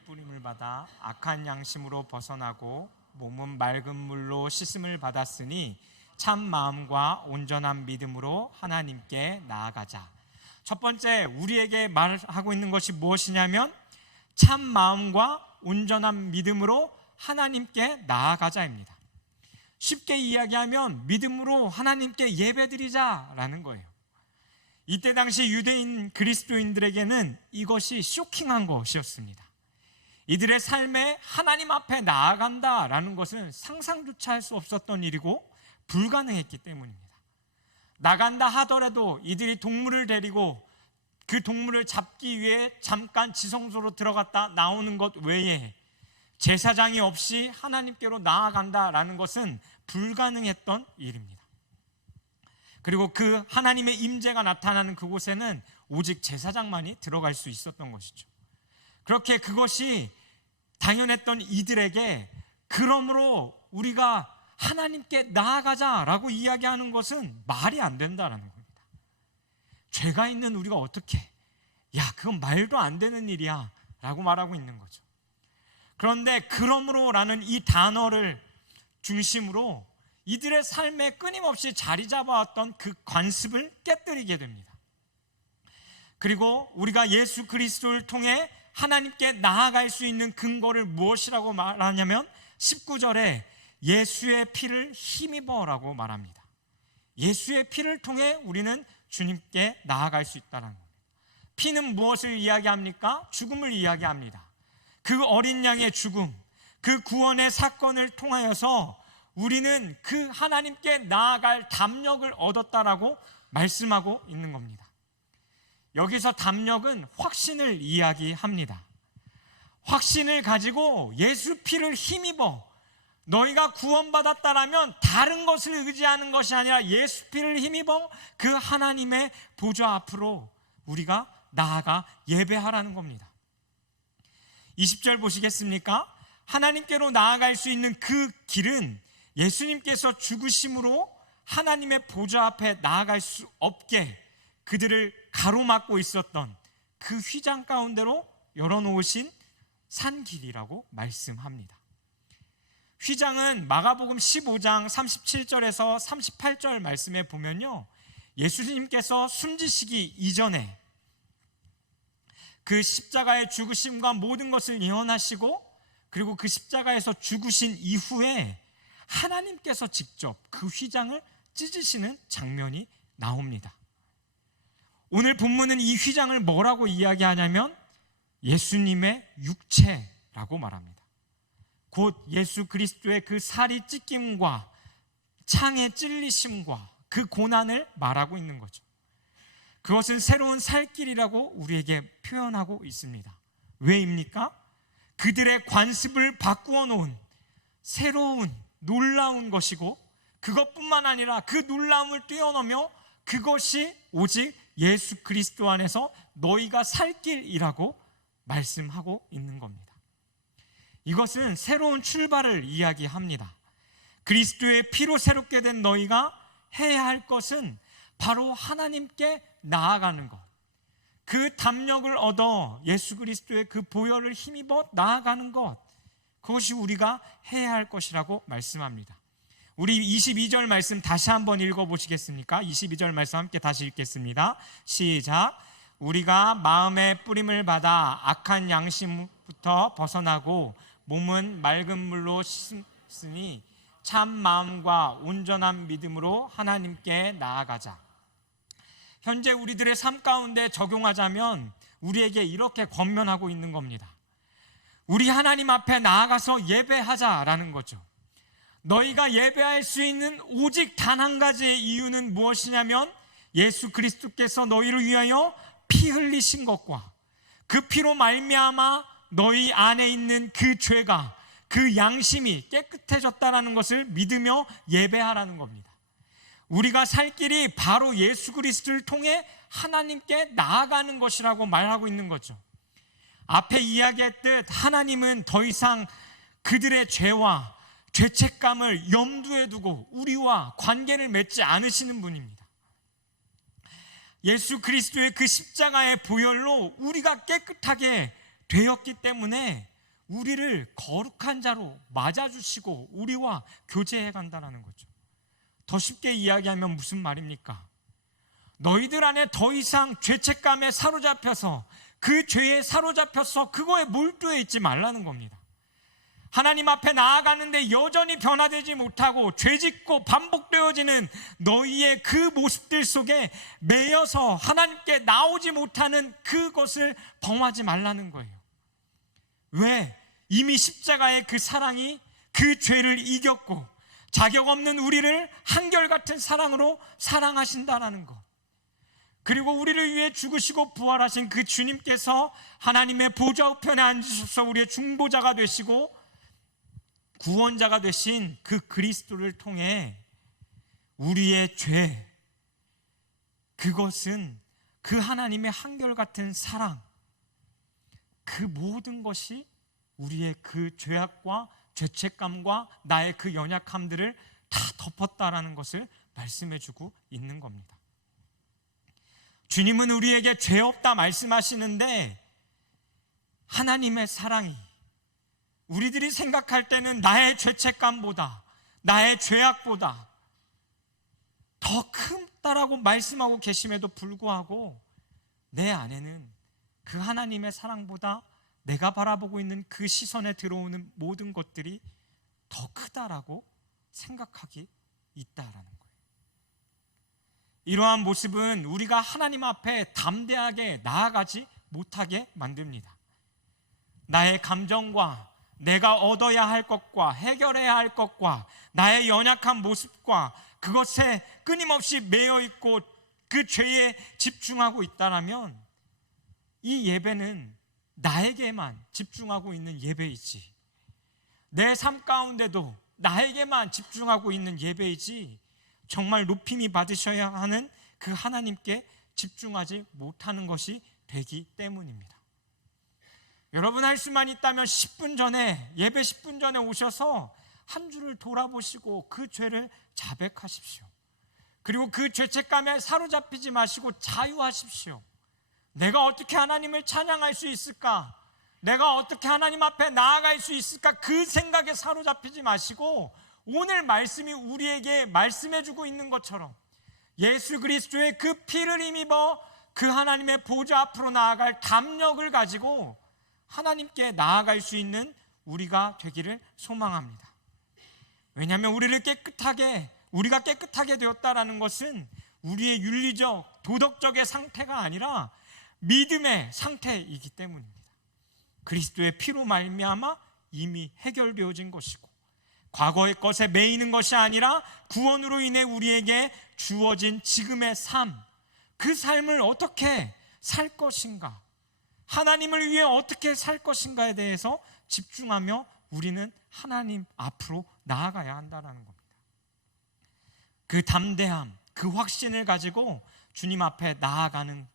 뿌림을 받아 악한 양심으로 벗어나고 몸은 맑은 물로 씻음을 받았으니 참 마음과 온전한 믿음으로 하나님께 나아가자. 첫 번째 우리에게 말하고 있는 것이 무엇이냐면 참 마음과 온전한 믿음으로 하나님께 나아가자입니다. 쉽게 이야기하면 믿음으로 하나님께 예배드리자라는 거예요. 이때 당시 유대인 그리스도인들에게는 이것이 쇼킹한 것이었습니다. 이들의 삶에 하나님 앞에 나아간다라는 것은 상상조차 할 수 없었던 일이고 불가능했기 때문입니다. 나간다 하더라도 이들이 동물을 데리고 그 동물을 잡기 위해 잠깐 지성소로 들어갔다 나오는 것 외에 제사장이 없이 하나님께로 나아간다라는 것은 불가능했던 일입니다. 그리고 그 하나님의 임재가 나타나는 그곳에는 오직 제사장만이 들어갈 수 있었던 것이죠. 그렇게 그것이 당연했던 이들에게 그러므로 우리가 하나님께 나아가자라고 이야기하는 것은 말이 안 된다는 겁니다. 죄가 있는 우리가 어떻게, 야 그건 말도 안 되는 일이야 라고 말하고 있는 거죠. 그런데 그러므로라는 이 단어를 중심으로 이들의 삶에 끊임없이 자리 잡아왔던 그 관습을 깨뜨리게 됩니다. 그리고 우리가 예수 그리스도를 통해 하나님께 나아갈 수 있는 근거를 무엇이라고 말하냐면 19절에 예수의 피를 힘입어라고 말합니다. 예수의 피를 통해 우리는 주님께 나아갈 수 있다는 겁니다. 피는 무엇을 이야기합니까? 죽음을 이야기합니다. 그 어린 양의 죽음, 그 구원의 사건을 통하여서 우리는 그 하나님께 나아갈 담력을 얻었다라고 말씀하고 있는 겁니다. 여기서 담력은 확신을 이야기합니다. 확신을 가지고 예수 피를 힘입어 너희가 구원받았다라면 다른 것을 의지하는 것이 아니라 예수 피를 힘입어 그 하나님의 보좌 앞으로 우리가 나아가 예배하라는 겁니다. 20절 보시겠습니까? 하나님께로 나아갈 수 있는 그 길은 예수님께서 죽으심으로 하나님의 보좌 앞에 나아갈 수 없게 그들을 가로막고 있었던 그 휘장 가운데로 열어놓으신 산길이라고 말씀합니다. 휘장은 마가복음 15장 37절에서 38절 말씀에 보면요, 예수님께서 숨지시기 이전에 그 십자가의 죽으심과 모든 것을 예언하시고 그리고 그 십자가에서 죽으신 이후에 하나님께서 직접 그 휘장을 찢으시는 장면이 나옵니다. 오늘 본문은 이 휘장을 뭐라고 이야기하냐면 예수님의 육체라고 말합니다. 곧 예수 그리스도의 그 살이 찢김과 창에 찔리심과 그 고난을 말하고 있는 거죠. 그것은 새로운 살길이라고 우리에게 표현하고 있습니다. 왜입니까? 그들의 관습을 바꾸어 놓은 새로운 놀라운 것이고 그것뿐만 아니라 그 놀라움을 뛰어넘어 그것이 오직 예수 그리스도 안에서 너희가 살 길이라고 말씀하고 있는 겁니다. 이것은 새로운 출발을 이야기합니다. 그리스도의 피로 새롭게 된 너희가 해야 할 것은 바로 하나님께 나아가는 것, 그 담력을 얻어 예수 그리스도의 그 보혈을 힘입어 나아가는 것, 그것이 우리가 해야 할 것이라고 말씀합니다. 우리 22절 말씀 다시 한번 읽어보시겠습니까? 22절 말씀 함께 다시 읽겠습니다. 시작. 우리가 마음의 뿌림을 받아 악한 양심부터 벗어나고 몸은 맑은 물로 씻으니 참 마음과 온전한 믿음으로 하나님께 나아가자. 현재 우리들의 삶 가운데 적용하자면 우리에게 이렇게 권면하고 있는 겁니다. 우리 하나님 앞에 나아가서 예배하자라는 거죠. 너희가 예배할 수 있는 오직 단 한 가지의 이유는 무엇이냐면 예수 그리스도께서 너희를 위하여 피 흘리신 것과 그 피로 말미암아 너희 안에 있는 그 죄가, 그 양심이 깨끗해졌다는 것을 믿으며 예배하라는 겁니다. 우리가 살 길이 바로 예수 그리스도를 통해 하나님께 나아가는 것이라고 말하고 있는 거죠. 앞에 이야기했듯 하나님은 더 이상 그들의 죄와 죄책감을 염두에 두고 우리와 관계를 맺지 않으시는 분입니다. 예수 그리스도의 그 십자가의 보혈로 우리가 깨끗하게 되었기 때문에 우리를 거룩한 자로 맞아주시고 우리와 교제해 간다는 거죠. 더 쉽게 이야기하면 무슨 말입니까? 너희들 안에 더 이상 죄책감에 사로잡혀서 그 죄에 사로잡혀서 그거에 몰두해 있지 말라는 겁니다. 하나님 앞에 나아가는데 여전히 변화되지 못하고 죄짓고 반복되어지는 너희의 그 모습들 속에 매여서 하나님께 나오지 못하는 그것을 범하지 말라는 거예요. 왜? 이미 십자가의 그 사랑이 그 죄를 이겼고 자격 없는 우리를 한결같은 사랑으로 사랑하신다는 것, 그리고 우리를 위해 죽으시고 부활하신 그 주님께서 하나님의 보좌 우편에 앉으셔서 우리의 중보자가 되시고 구원자가 되신 그 그리스도를 통해 우리의 죄, 그것은 그 하나님의 한결같은 사랑, 그 모든 것이 우리의 그 죄악과 죄책감과 나의 그 연약함들을 다 덮었다라는 것을 말씀해주고 있는 겁니다. 주님은 우리에게 죄 없다 말씀하시는데 하나님의 사랑이 우리들이 생각할 때는 나의 죄책감보다, 나의 죄악보다 더 크다라고 말씀하고 계심에도 불구하고 내 안에는 그 하나님의 사랑보다 내가 바라보고 있는 그 시선에 들어오는 모든 것들이 더 크다라고 생각하기 있다라는 거예요. 이러한 모습은 우리가 하나님 앞에 담대하게 나아가지 못하게 만듭니다. 나의 감정과 내가 얻어야 할 것과 해결해야 할 것과 나의 연약한 모습과 그것에 끊임없이 매여 있고 그 죄에 집중하고 있다라면 이 예배는 나에게만 집중하고 있는 예배이지, 내 삶 가운데도 나에게만 집중하고 있는 예배이지, 정말 높임이 받으셔야 하는 그 하나님께 집중하지 못하는 것이 되기 때문입니다. 여러분, 할 수만 있다면 10분 전에, 예배 10분 전에 오셔서 한 주를 돌아보시고 그 죄를 자백하십시오. 그리고 그 죄책감에 사로잡히지 마시고 자유하십시오. 내가 어떻게 하나님을 찬양할 수 있을까? 내가 어떻게 하나님 앞에 나아갈 수 있을까? 그 생각에 사로잡히지 마시고 오늘 말씀이 우리에게 말씀해주고 있는 것처럼 예수 그리스도의 그 피를 힘입어 그 하나님의 보좌 앞으로 나아갈 담력을 가지고 하나님께 나아갈 수 있는 우리가 되기를 소망합니다. 왜냐하면 우리가 깨끗하게 되었다라는 것은 우리의 윤리적, 도덕적의 상태가 아니라 믿음의 상태이기 때문입니다. 그리스도의 피로 말미암아 이미 해결되어진 것이고, 과거의 것에 매이는 것이 아니라 구원으로 인해 우리에게 주어진 지금의 삶, 그 삶을 어떻게 살 것인가, 하나님을 위해 어떻게 살 것인가에 대해서 집중하며 우리는 하나님 앞으로 나아가야 한다는 겁니다. 그 담대함, 그 확신을 가지고 주님 앞에 나아가는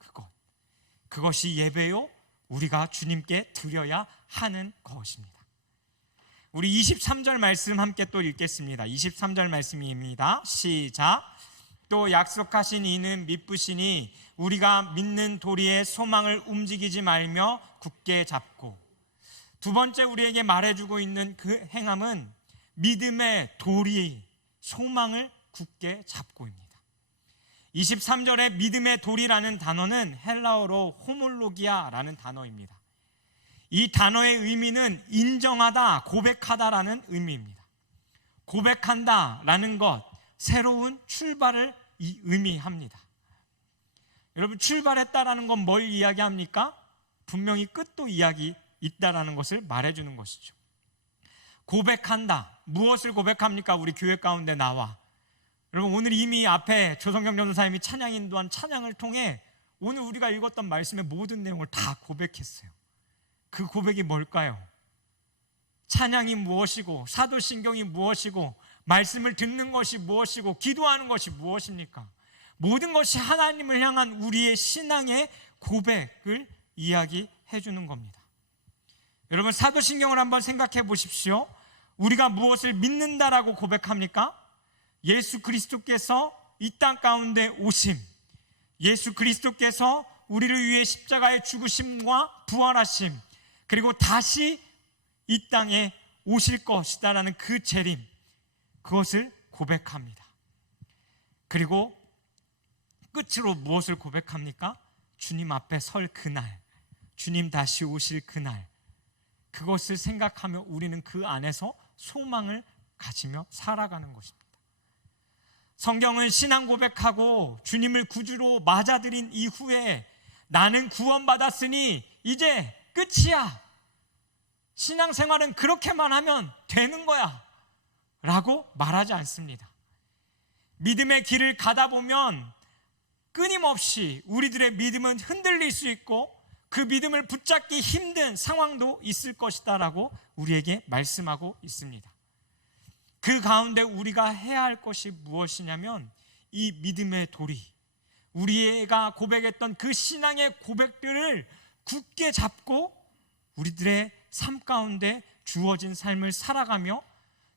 그것이 예배요, 우리가 주님께 드려야 하는 것입니다. 우리 23절 말씀 함께 또 읽겠습니다. 23절 말씀입니다. 시작. 또 약속하신 이는 미쁘시니 우리가 믿는 도리의 소망을 움직이지 말며 굳게 잡고. 두 번째 우리에게 말해주고 있는 그 행함은 믿음의 도리, 소망을 굳게 잡고입니다. 23절에 믿음의 도리라는 단어는 헬라어로 호몰로기아라는 단어입니다. 이 단어의 의미는 인정하다, 고백하다라는 의미입니다. 고백한다라는 것, 새로운 출발을 의미합니다. 여러분, 출발했다라는 건 뭘 이야기합니까? 분명히 끝도 이야기 있다라는 것을 말해주는 것이죠. 고백한다, 무엇을 고백합니까? 우리 교회 가운데 나와. 여러분, 오늘 이미 앞에 조성경 전도사님이 찬양 인도한 찬양을 통해 오늘 우리가 읽었던 말씀의 모든 내용을 다 고백했어요. 그 고백이 뭘까요? 찬양이 무엇이고, 사도신경이 무엇이고, 말씀을 듣는 것이 무엇이고, 기도하는 것이 무엇입니까? 모든 것이 하나님을 향한 우리의 신앙의 고백을 이야기해 주는 겁니다. 여러분, 사도신경을 한번 생각해 보십시오. 우리가 무엇을 믿는다라고 고백합니까? 예수 그리스도께서 이 땅 가운데 오심, 예수 그리스도께서 우리를 위해 십자가의 죽으심과 부활하심, 그리고 다시 이 땅에 오실 것이다라는 그 재림, 그것을 고백합니다. 그리고 끝으로 무엇을 고백합니까? 주님 앞에 설 그날, 주님 다시 오실 그날, 그것을 생각하며 우리는 그 안에서 소망을 가지며 살아가는 것입니다. 성경은 신앙 고백하고 주님을 구주로 맞아들인 이후에 나는 구원받았으니 이제 끝이야, 신앙생활은 그렇게만 하면 되는 거야 라고 말하지 않습니다. 믿음의 길을 가다 보면 끊임없이 우리들의 믿음은 흔들릴 수 있고 그 믿음을 붙잡기 힘든 상황도 있을 것이다 라고 우리에게 말씀하고 있습니다. 그 가운데 우리가 해야 할 것이 무엇이냐면 이 믿음의 도리, 우리가 고백했던 그 신앙의 고백들을 굳게 잡고 우리들의 삶 가운데 주어진 삶을 살아가며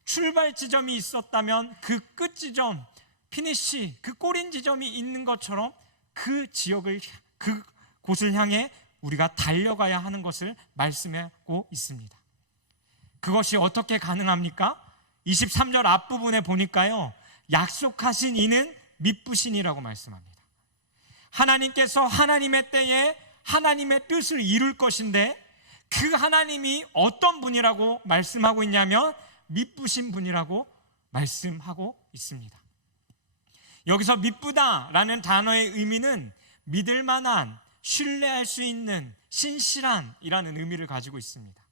출발 지점이 있었다면 그 끝 지점, 피니시, 그 꼬린 지점이 있는 것처럼 그 지역을, 그 곳을 향해 우리가 달려가야 하는 것을 말씀하고 있습니다. 그것이 어떻게 가능합니까? 23절 앞부분에 보니까요, 약속하신 이는 미쁘신이라고 말씀합니다. 하나님께서 하나님의 때에 하나님의 뜻을 이룰 것인데 그 하나님이 어떤 분이라고 말씀하고 있냐면 미쁘신 분이라고 말씀하고 있습니다. 여기서 미쁘다라는 단어의 의미는 믿을 만한, 신뢰할 수 있는, 신실한이라는 의미를 가지고 있습니다.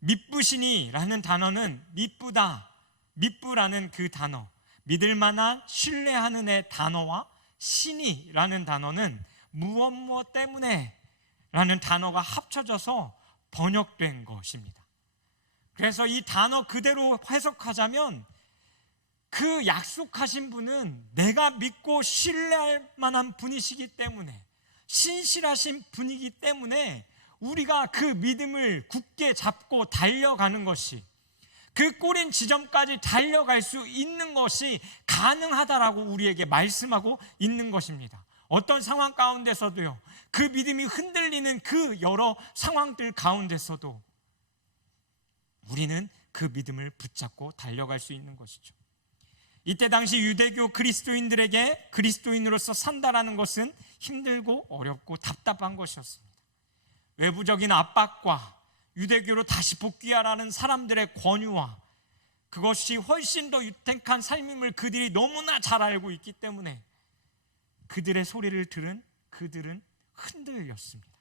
미쁘시니라는 단어는 미쁘다, 미쁘라는 그 단어, 믿을 만한, 신뢰하는 의 단어와 신이라는 단어는 무엇 때문에 라는 단어가 합쳐져서 번역된 것입니다. 그래서 이 단어 그대로 해석하자면 그 약속하신 분은 내가 믿고 신뢰할 만한 분이시기 때문에, 신실하신 분이기 때문에 우리가 그 믿음을 굳게 잡고 달려가는 것이, 그 꼬린 지점까지 달려갈 수 있는 것이 가능하다라고 우리에게 말씀하고 있는 것입니다. 어떤 상황 가운데서도요, 그 믿음이 흔들리는 그 여러 상황들 가운데서도 우리는 그 믿음을 붙잡고 달려갈 수 있는 것이죠. 이때 당시 유대교 그리스도인들에게 그리스도인으로서 산다라는 것은 힘들고 어렵고 답답한 것이었습니다. 외부적인 압박과 유대교로 다시 복귀하라는 사람들의 권유와 그것이 훨씬 더 유택한 삶임을 그들이 너무나 잘 알고 있기 때문에 그들의 소리를 들은 그들은 흔들렸습니다.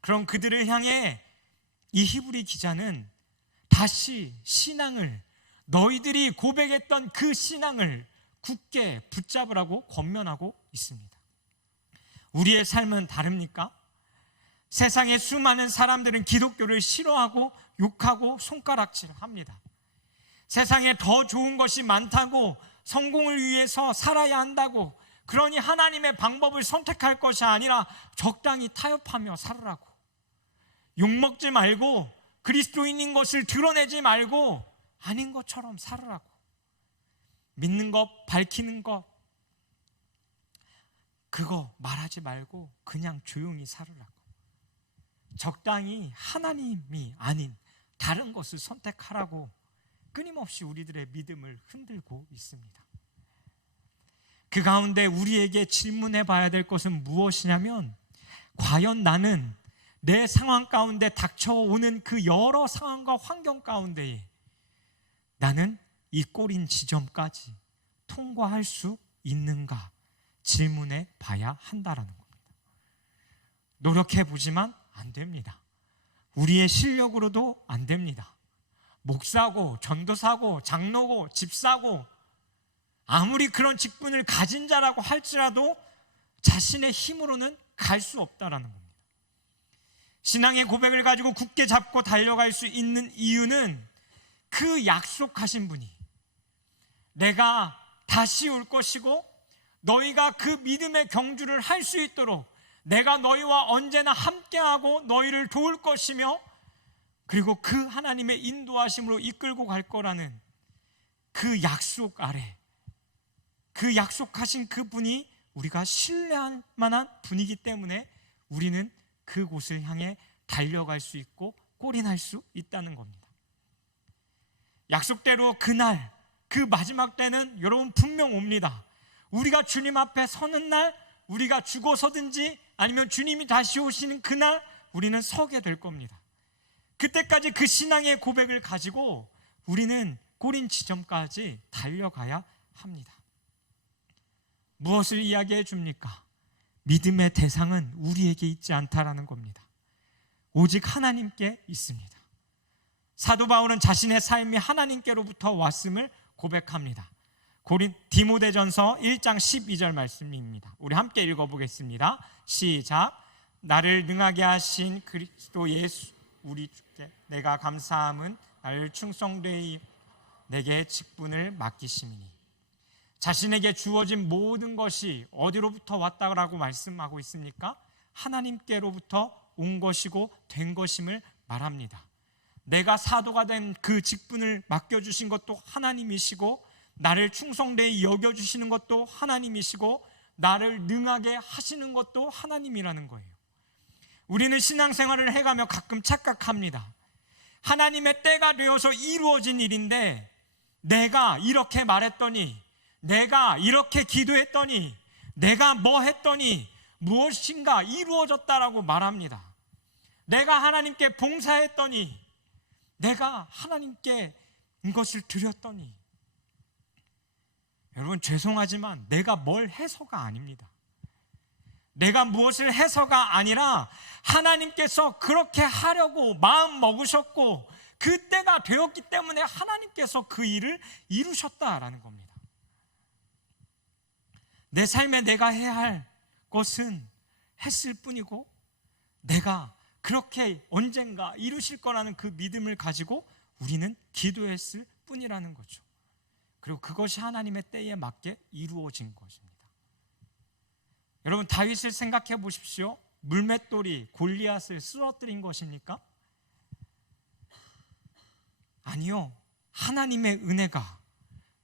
그럼 그들을 향해 이 히브리 기자는 다시 신앙을, 너희들이 고백했던 그 신앙을 굳게 붙잡으라고 권면하고 있습니다. 우리의 삶은 다릅니까? 세상의 수많은 사람들은 기독교를 싫어하고 욕하고 손가락질합니다. 세상에 더 좋은 것이 많다고, 성공을 위해서 살아야 한다고, 그러니 하나님의 방법을 선택할 것이 아니라 적당히 타협하며 살으라고, 욕먹지 말고 그리스도인인 것을 드러내지 말고 아닌 것처럼 살으라고, 믿는 것, 밝히는 것 그거 말하지 말고 그냥 조용히 살으라고, 적당히 하나님이 아닌 다른 것을 선택하라고 끊임없이 우리들의 믿음을 흔들고 있습니다. 그 가운데 우리에게 질문해 봐야 될 것은 무엇이냐면, 과연 나는 내 상황 가운데 닥쳐오는 그 여러 상황과 환경 가운데에 나는 이 꼬린 지점까지 통과할 수 있는가 질문해 봐야 한다라는 겁니다. 노력해 보지만 안 됩니다. 우리의 실력으로도 안 됩니다. 목사고 전도사고 장로고 집사고 아무리 그런 직분을 가진 자라고 할지라도 자신의 힘으로는 갈 수 없다라는 겁니다. 신앙의 고백을 가지고 굳게 잡고 달려갈 수 있는 이유는 그 약속하신 분이 내가 다시 올 것이고 너희가 그 믿음의 경주를 할 수 있도록 내가 너희와 언제나 함께하고 너희를 도울 것이며, 그리고 그 하나님의 인도하심으로 이끌고 갈 거라는 그 약속 아래, 그 약속하신 그 분이 우리가 신뢰할 만한 분이기 때문에 우리는 그곳을 향해 달려갈 수 있고 골인할 수 있다는 겁니다. 약속대로 그날, 그 마지막 때는 여러분 분명 옵니다. 우리가 주님 앞에 서는 날, 우리가 죽어서든지 아니면 주님이 다시 오시는 그날 우리는 서게 될 겁니다. 그때까지 그 신앙의 고백을 가지고 우리는 꼬린 지점까지 달려가야 합니다. 무엇을 이야기해 줍니까? 믿음의 대상은 우리에게 있지 않다라는 겁니다. 오직 하나님께 있습니다. 사도 바울은 자신의 삶이 하나님께로부터 왔음을 고백합니다. 디모데전서 1장 12절 말씀입니다. 우리 함께 읽어보겠습니다. 시작. 나를 능하게 하신 그리스도 예수 우리 주께 내가 감사함은 나를 충성되이 내게 직분을 맡기심이니. 자신에게 주어진 모든 것이 어디로부터 왔다라고 말씀하고 있습니까? 하나님께로부터 온 것이고 된 것임을 말합니다. 내가 사도가 된 그 직분을 맡겨주신 것도 하나님이시고, 나를 충성되이 여겨주시는 것도 하나님이시고, 나를 능하게 하시는 것도 하나님이라는 거예요. 우리는 신앙생활을 해가며 가끔 착각합니다. 하나님의 때가 되어서 이루어진 일인데 내가 이렇게 말했더니, 내가 이렇게 기도했더니, 내가 뭐 했더니 무엇인가 이루어졌다라고 말합니다. 내가 하나님께 봉사했더니, 내가 하나님께 이것을 드렸더니. 여러분, 죄송하지만 내가 뭘 해서가 아닙니다. 내가 무엇을 해서가 아니라 하나님께서 그렇게 하려고 마음 먹으셨고 그때가 되었기 때문에 하나님께서 그 일을 이루셨다라는 겁니다. 내 삶에 내가 해야 할 것은 했을 뿐이고, 내가 그렇게 언젠가 이루실 거라는 그 믿음을 가지고 우리는 기도했을 뿐이라는 거죠. 그리고 그것이 하나님의 때에 맞게 이루어진 것입니다. 여러분, 다윗을 생각해 보십시오. 물맷돌이 골리앗을 쓰러뜨린 것입니까? 아니요. 하나님의 은혜가,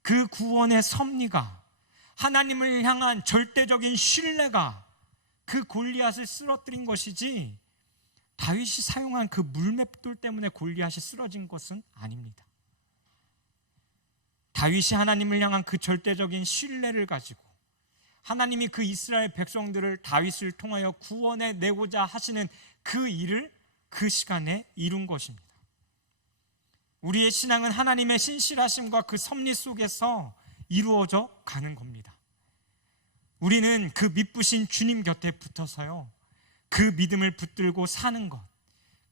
그 구원의 섭리가, 하나님을 향한 절대적인 신뢰가 그 골리앗을 쓰러뜨린 것이지, 다윗이 사용한 그 물맷돌 때문에 골리앗이 쓰러진 것은 아닙니다. 다윗이 하나님을 향한 그 절대적인 신뢰를 가지고 하나님이 그 이스라엘 백성들을 다윗을 통하여 구원해 내고자 하시는 그 일을 그 시간에 이룬 것입니다. 우리의 신앙은 하나님의 신실하심과 그 섭리 속에서 이루어져 가는 겁니다. 우리는 그 미쁘신 주님 곁에 붙어서요, 그 믿음을 붙들고 사는 것,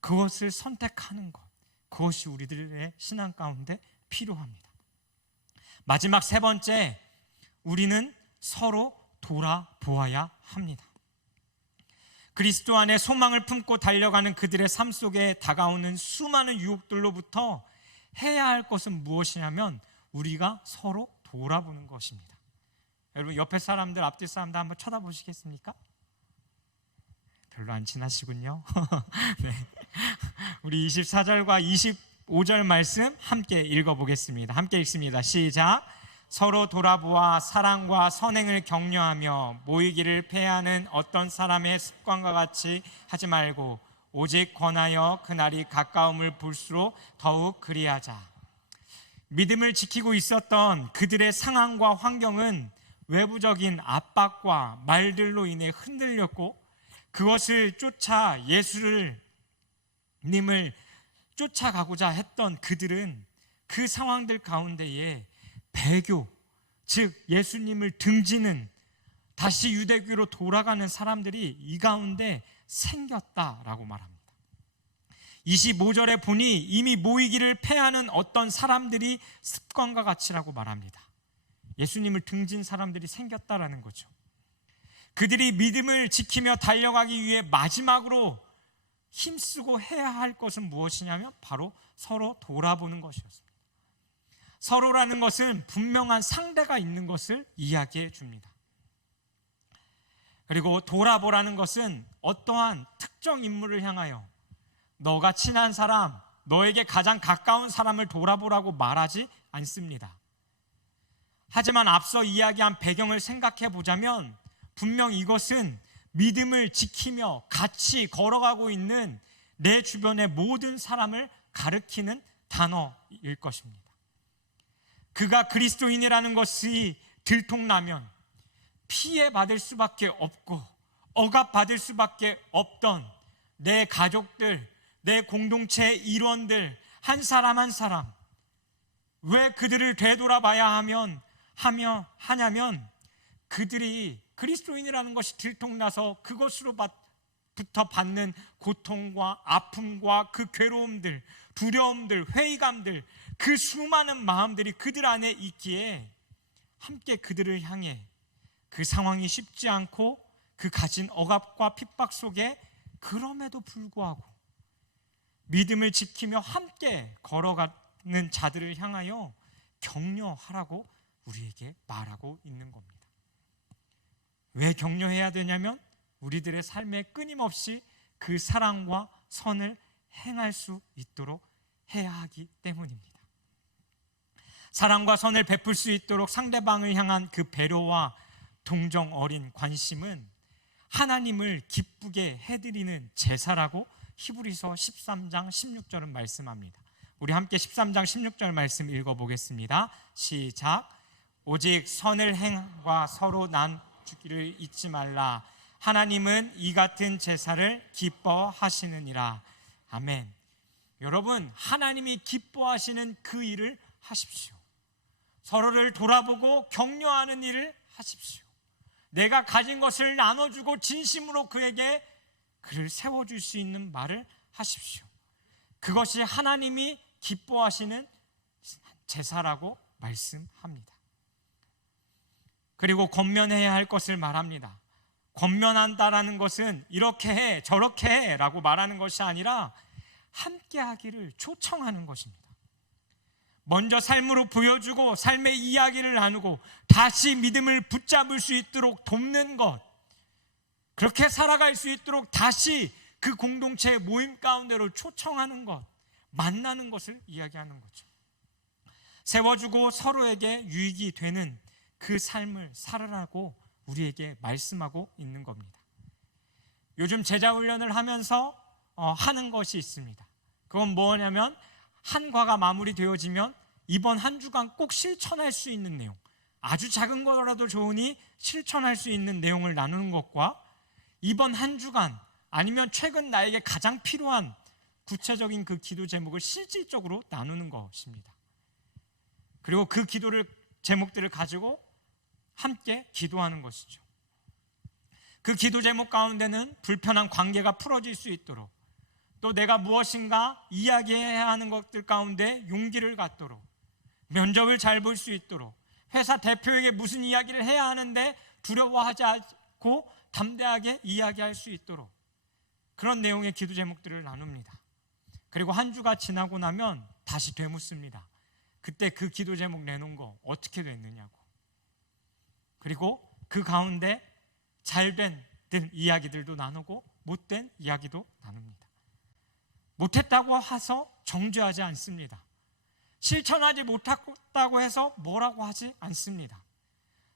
그것을 선택하는 것, 그것이 우리들의 신앙 가운데 필요합니다. 마지막 세 번째, 우리는 서로 돌아보아야 합니다. 그리스도 안에 소망을 품고 달려가는 그들의 삶 속에 다가오는 수많은 유혹들로부터 해야 할 것은 무엇이냐면 우리가 서로 돌아보는 것입니다. 여러분, 옆에 사람들, 앞뒤 사람들 한번 쳐다보시겠습니까? 별로 안 친하시군요. 네. 우리 24절과 25절 말씀 함께 읽어보겠습니다. 함께 읽습니다. 시작. 서로 돌아보아 사랑과 선행을 격려하며 모이기를 패하는 어떤 사람의 습관과 같이 하지 말고 오직 권하여 그날이 가까움을 볼수록 더욱 그리하자. 믿음을 지키고 있었던 그들의 상황과 환경은 외부적인 압박과 말들로 인해 흔들렸고, 그것을 쫓아 예수님을 쫓아가고자 했던 그들은 그 상황들 가운데에 배교, 즉 예수님을 등지는, 다시 유대교로 돌아가는 사람들이 이 가운데 생겼다라고 말합니다. 25절에 보니 이미 모이기를 패하는 어떤 사람들이 습관과 같이라고 말합니다. 예수님을 등진 사람들이 생겼다라는 거죠. 그들이 믿음을 지키며 달려가기 위해 마지막으로 힘쓰고 해야 할 것은 무엇이냐면 바로 서로 돌아보는 것이었습니다. 서로라는 것은 분명한 상대가 있는 것을 이야기해 줍니다. 그리고 돌아보라는 것은 어떠한 특정 인물을 향하여 너가 친한 사람, 너에게 가장 가까운 사람을 돌아보라고 말하지 않습니다. 하지만 앞서 이야기한 배경을 생각해 보자면 분명 이것은 믿음을 지키며 같이 걸어가고 있는 내 주변의 모든 사람을 가리키는 단어일 것입니다. 그가 그리스도인이라는 것이 들통나면 피해받을 수밖에 없고 억압받을 수밖에 없던 내 가족들, 내 공동체의 일원들 한 사람 한 사람, 왜 그들을 되돌아봐야 하냐면 그들이 그리스도인이라는 것이 들통나서 그것으로부터 받는 고통과 아픔과 그 괴로움들, 두려움들, 회의감들, 그 수많은 마음들이 그들 안에 있기에 함께 그들을 향해 그 상황이 쉽지 않고 그 가진 억압과 핍박 속에 그럼에도 불구하고 믿음을 지키며 함께 걸어가는 자들을 향하여 격려하라고 우리에게 말하고 있는 겁니다. 왜 격려해야 되냐면 우리들의 삶에 끊임없이 그 사랑과 선을 행할 수 있도록 해야 하기 때문입니다. 사랑과 선을 베풀 수 있도록 상대방을 향한 그 배려와 동정 어린 관심은 하나님을 기쁘게 해드리는 제사라고 히브리서 13장 16절은 말씀합니다. 우리 함께 13장 16절 말씀 읽어보겠습니다. 시작. 오직 선을 행과 서로 나누기를 잊지 말라. 하나님은 이 같은 제사를 기뻐하시느니라. 아멘. 여러분, 하나님이 기뻐하시는 그 일을 하십시오. 서로를 돌아보고 격려하는 일을 하십시오. 내가 가진 것을 나눠주고 진심으로 그에게 그를 세워줄 수 있는 말을 하십시오. 그것이 하나님이 기뻐하시는 제사라고 말씀합니다. 그리고 권면해야 할 것을 말합니다. 권면한다라는 것은 이렇게 해 저렇게 해 라고 말하는 것이 아니라 함께 하기를 초청하는 것입니다. 먼저 삶으로 보여주고 삶의 이야기를 나누고 다시 믿음을 붙잡을 수 있도록 돕는 것, 그렇게 살아갈 수 있도록 다시 그 공동체의 모임 가운데로 초청하는 것, 만나는 것을 이야기하는 거죠. 세워주고 서로에게 유익이 되는 그 삶을 살아라고 우리에게 말씀하고 있는 겁니다. 요즘 제자훈련을 하면서 하는 것이 있습니다. 그건 뭐냐면 한 과가 마무리되어지면 이번 한 주간 꼭 실천할 수 있는 내용, 아주 작은 거라도 좋으니 실천할 수 있는 내용을 나누는 것과 이번 한 주간 아니면 최근 나에게 가장 필요한 구체적인 그 기도 제목을 실질적으로 나누는 것입니다. 그리고 그 제목들을 가지고 함께 기도하는 것이죠. 그 기도 제목 가운데는 불편한 관계가 풀어질 수 있도록, 또 내가 무엇인가 이야기해야 하는 것들 가운데 용기를 갖도록, 면접을 잘 볼 수 있도록, 회사 대표에게 무슨 이야기를 해야 하는데 두려워하지 않고 담대하게 이야기할 수 있도록, 그런 내용의 기도 제목들을 나눕니다. 그리고 한 주가 지나고 나면 다시 되묻습니다. 그때 그 기도 제목 내놓은 거 어떻게 됐느냐고. 그리고 그 가운데 잘된 이야기들도 나누고 못된 이야기도 나눕니다. 못했다고 해서 정죄하지 않습니다. 실천하지 못했다고 해서 뭐라고 하지 않습니다.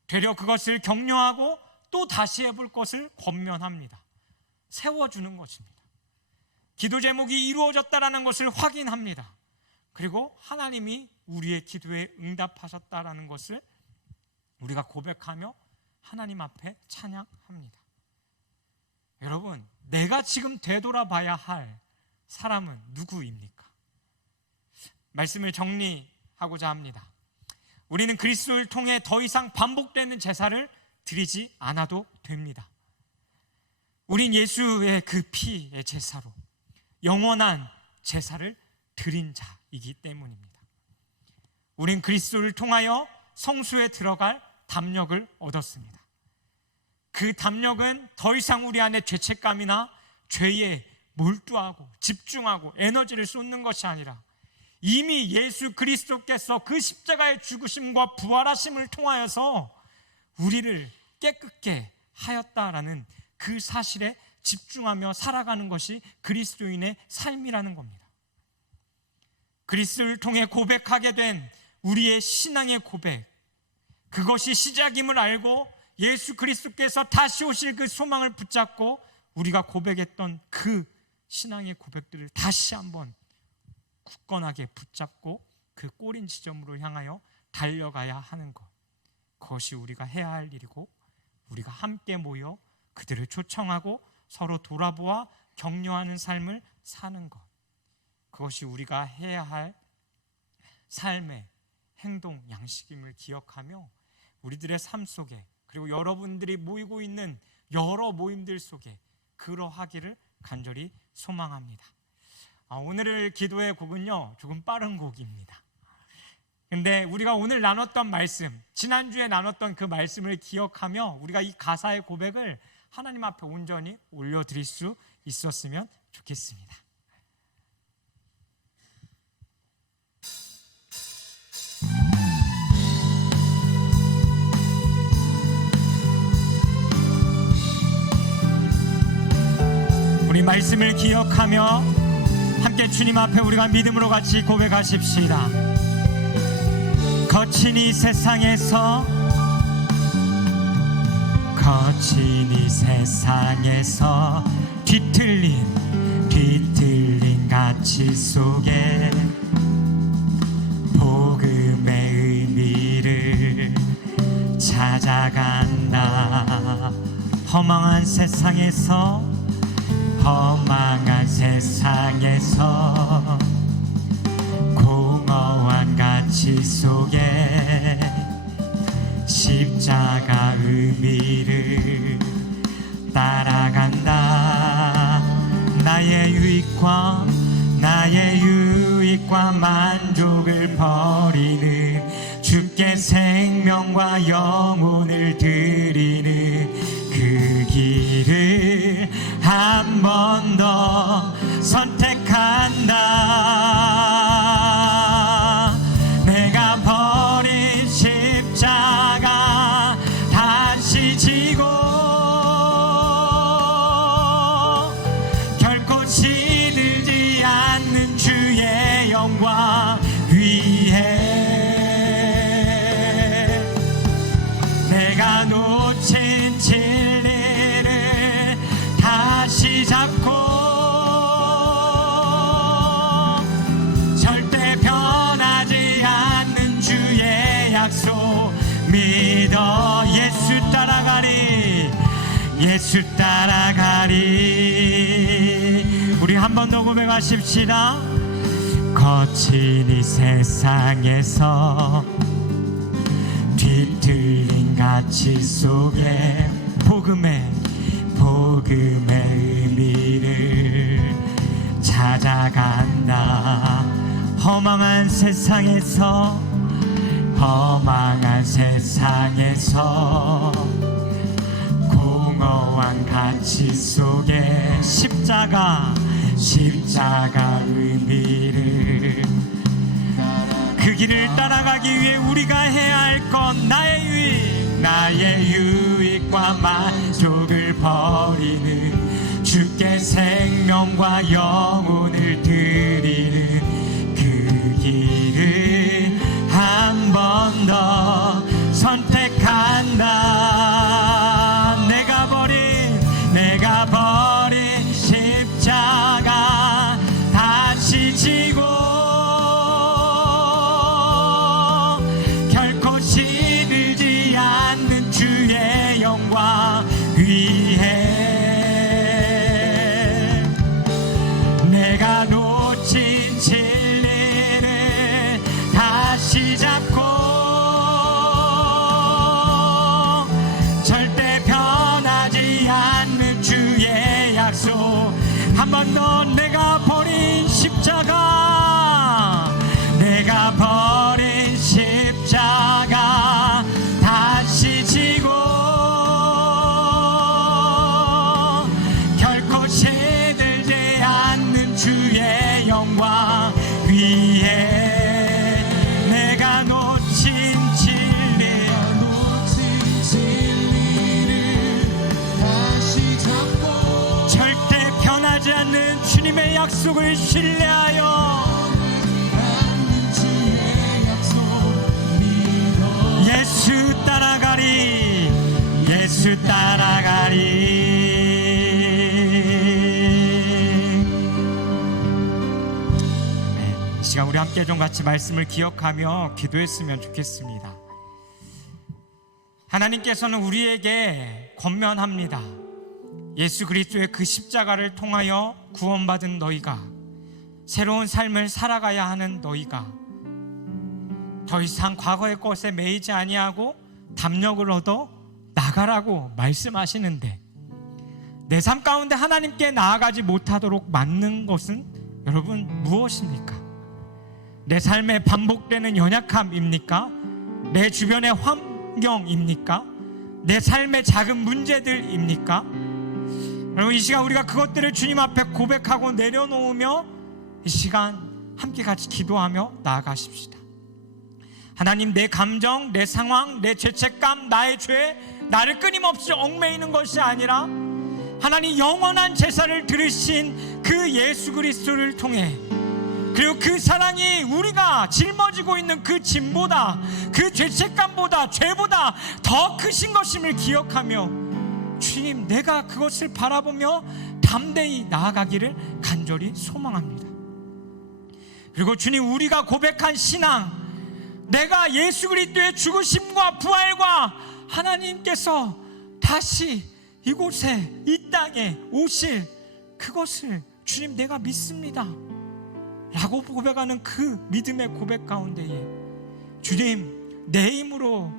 되려 그것을 격려하고 또 다시 해볼 것을 권면합니다. 세워주는 것입니다. 기도 제목이 이루어졌다는 것을 확인합니다. 그리고 하나님이 우리의 기도에 응답하셨다는 것을 우리가 고백하며 하나님 앞에 찬양합니다. 여러분, 내가 지금 되돌아봐야 할 사람은 누구입니까? 말씀을 정리하고자 합니다. 우리는 그리스도를 통해 더 이상 반복되는 제사를 드리지 않아도 됩니다. 우린 예수의 그 피의 제사로 영원한 제사를 드린 자이기 때문입니다. 우린 그리스도를 통하여 성수에 들어갈 담력을 얻었습니다. 그 담력은 더 이상 우리 안에 죄책감이나 죄에 몰두하고 집중하고 에너지를 쏟는 것이 아니라 이미 예수 그리스도께서 그 십자가의 죽으심과 부활하심을 통하여서 우리를 깨끗게 하였다라는 그 사실에 집중하며 살아가는 것이 그리스도인의 삶이라는 겁니다. 그리스도를 통해 고백하게 된 우리의 신앙의 고백, 그것이 시작임을 알고 예수 그리스도께서 다시 오실 그 소망을 붙잡고 우리가 고백했던 그 신앙의 고백들을 다시 한번 굳건하게 붙잡고 그 꼬린 지점으로 향하여 달려가야 하는 것, 그것이 우리가 해야 할 일이고, 우리가 함께 모여 그들을 초청하고 서로 돌아보아 격려하는 삶을 사는 것, 그것이 우리가 해야 할 삶의 행동 양식임을 기억하며 우리들의 삶 속에, 그리고 여러분들이 모이고 있는 여러 모임들 속에 그러하기를 간절히 소망합니다. 오늘 기도의 곡은요, 조금 빠른 곡입니다. 근데 우리가 오늘 나눴던 말씀, 지난주에 나눴던 그 말씀을 기억하며 우리가 이 가사의 고백을 하나님 앞에 온전히 올려드릴 수 있었으면 좋겠습니다. 우리 말씀을 기억하며 함께 주님 앞에 우리가 믿음으로 같이 고백하십시다. 거친 이 세상에서 뒤틀린 가치 속에 허망한 세상에서 공허한 가치 속에 십자가 의미를 따라간다. 나의 유익과 만족을 버리는 주께 생명과 영혼을 드리는 그 길을 한 번 더 선택한다. 내가 버린 십자가 다시 지고 결코 시들지 않는 주의 영광 위해 내가 놓친 진리를 다시 잡고 절대 변하지 않는 주의 약속 믿어. 예수 따라가리. 우리 한 번 더 고백하십시다. 거친 이 세상에서 뒤틀린 가치 속에 복음의 의미를 찾아간다. 허망한 세상에서 공허한 가치 속에 십자가 의미를 그 길을 따라가기 위해 우리가 해야 할 건 나의 유익과 만족을 버리는 주께 생명과 영혼을 드리는 그 길을 한 번 더 선택한다. 내가 버린 십자가 다시 지고 결코 시들지 않는 주의 영광 위해 내가 놓친 진리를 다시 잡고 절대 변하지 않는 주의 약속. 한 번 더 내가 버린 십자가 다시 지고 결코 시들지 않는 주의 영광 위에 내가 놓친 진리를 다시 잡고 절대 변하지 않는 주님의 약속을 신뢰하여 예수 따라가리. 이 시간 우리 함께 좀 같이 말씀을 기억하며 기도했으면 좋겠습니다. 하나님께서는 우리에게 권면합니다. 예수 그리스도의 그 십자가를 통하여 구원받은 너희가, 새로운 삶을 살아가야 하는 너희가 더 이상 과거의 것에 매이지 아니하고 담력을 얻어 나가라고 말씀하시는데, 내 삶 가운데 하나님께 나아가지 못하도록 막는 것은 여러분 무엇입니까? 내 삶에 반복되는 연약함입니까? 내 주변의 환경입니까? 내 삶의 작은 문제들입니까? 여러분, 이 시간 우리가 그것들을 주님 앞에 고백하고 내려놓으며 이 시간 함께 같이 기도하며 나아가십시다. 하나님, 내 감정, 내 상황, 내 죄책감, 나의 죄, 나를 끊임없이 얽매이는 것이 아니라 하나님 영원한 제사를 들으신 그 예수 그리스도를 통해, 그리고 그 사랑이 우리가 짊어지고 있는 그 짐보다, 그 죄책감보다, 죄보다 더 크신 것임을 기억하며, 주님, 내가 그것을 바라보며 담대히 나아가기를 간절히 소망합니다. 그리고 주님, 우리가 고백한 신앙, 내가 예수 그리스도의 죽으심과 부활과 하나님께서 다시 이곳에 이 땅에 오실 그것을 주님 내가 믿습니다 라고 고백하는 그 믿음의 고백 가운데에 주님 내 힘으로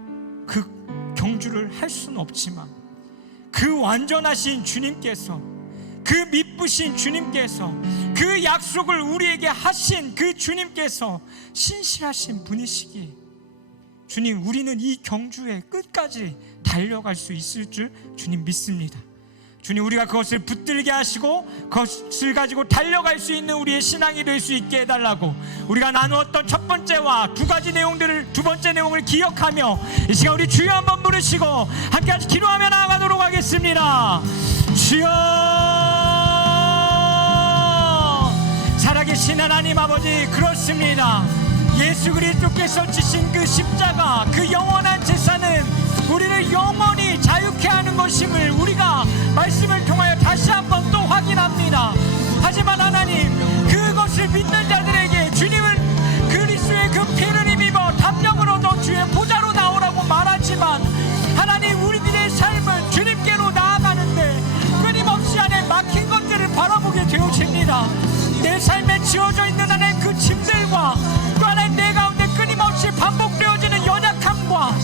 그 경주를 할 수는 없지만 그 완전하신 주님께서 그 미쁘신 주님께서 그 약속을 우리에게 하신 그 주님께서 신실하신 분이시기에 주님 우리는 이 경주의 끝까지 달려갈 수 있을 줄 주님 믿습니다. 주님 우리가 그것을 붙들게 하시고 그것을 가지고 달려갈 수 있는 우리의 신앙이 될 수 있게 해달라고 우리가 나누었던 첫 번째와 두 번째 내용을 기억하며 이 시간 우리 주여 한번 부르시고 함께 같이 기도하며 나아가도록 하겠습니다. 주여 살아계신 하나님 아버지 그렇습니다. 예수 그리스도께서 지신 그 십자가 그 영원한 제사는 우리를 영원히 자유케 하는 것임을 우리가 말씀을 통하여 다시 한번 또 확인합니다. 하지만 하나님 그것을 믿는 자들에게 주님은 그리스도의 그 피를 힘입어 담력을 얻어 주의 보좌로 나오라고 말하지만 하나님 우리들의 삶은 주님께로 나아가는데 끊임없이 안에 막힌 것들을 바라보게 되어집니다. 내 삶에 지어져 있는 안에 그 짐들과 또 안에 내 가운데 끊임없이 반복되어지는 연약함과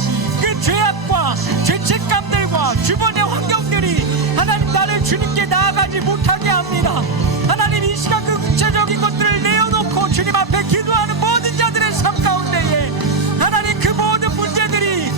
그 죄악과 죄책감들과 주변의 환경들이 하나님 나를 주님께 나아가지 못하게 합니다. 하나님 이 시간 그 구체적인 것들을 내어놓고 주님 앞에 기도하는 모든 자들의 삶 가운데에 하나님 그 모든 문제들이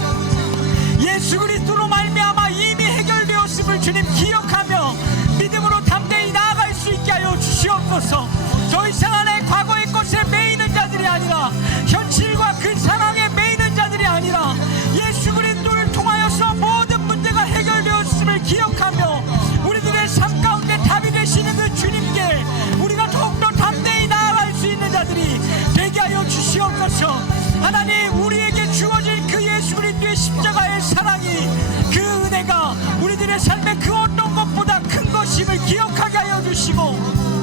예수 그리스도로 말미암아 이미 해결되었음을 주님 기억하며 믿음으로 담대히 나아갈 수 있게 하여 주시옵소서. 더 이상 하나의 과거의 것에 매이는 자들이 아니라 현실과 그 상황에 매이는 자들이 아니라 예수 그리스도를 통하여서 모든 문제가 해결되었음을 기억하며 우리들의 삶 가운데 답이 되시는 그 주님께 우리가 더욱더 담대히 나아갈 수 있는 자들이 되게 하여 주시옵소서. 하나님 우리에게 주어진 그 예수 그리스도의 십자가의 사랑이 그 은혜가 우리들의 삶에 그 어떤 것보다 큰 것임을 기억하게 하여 주시고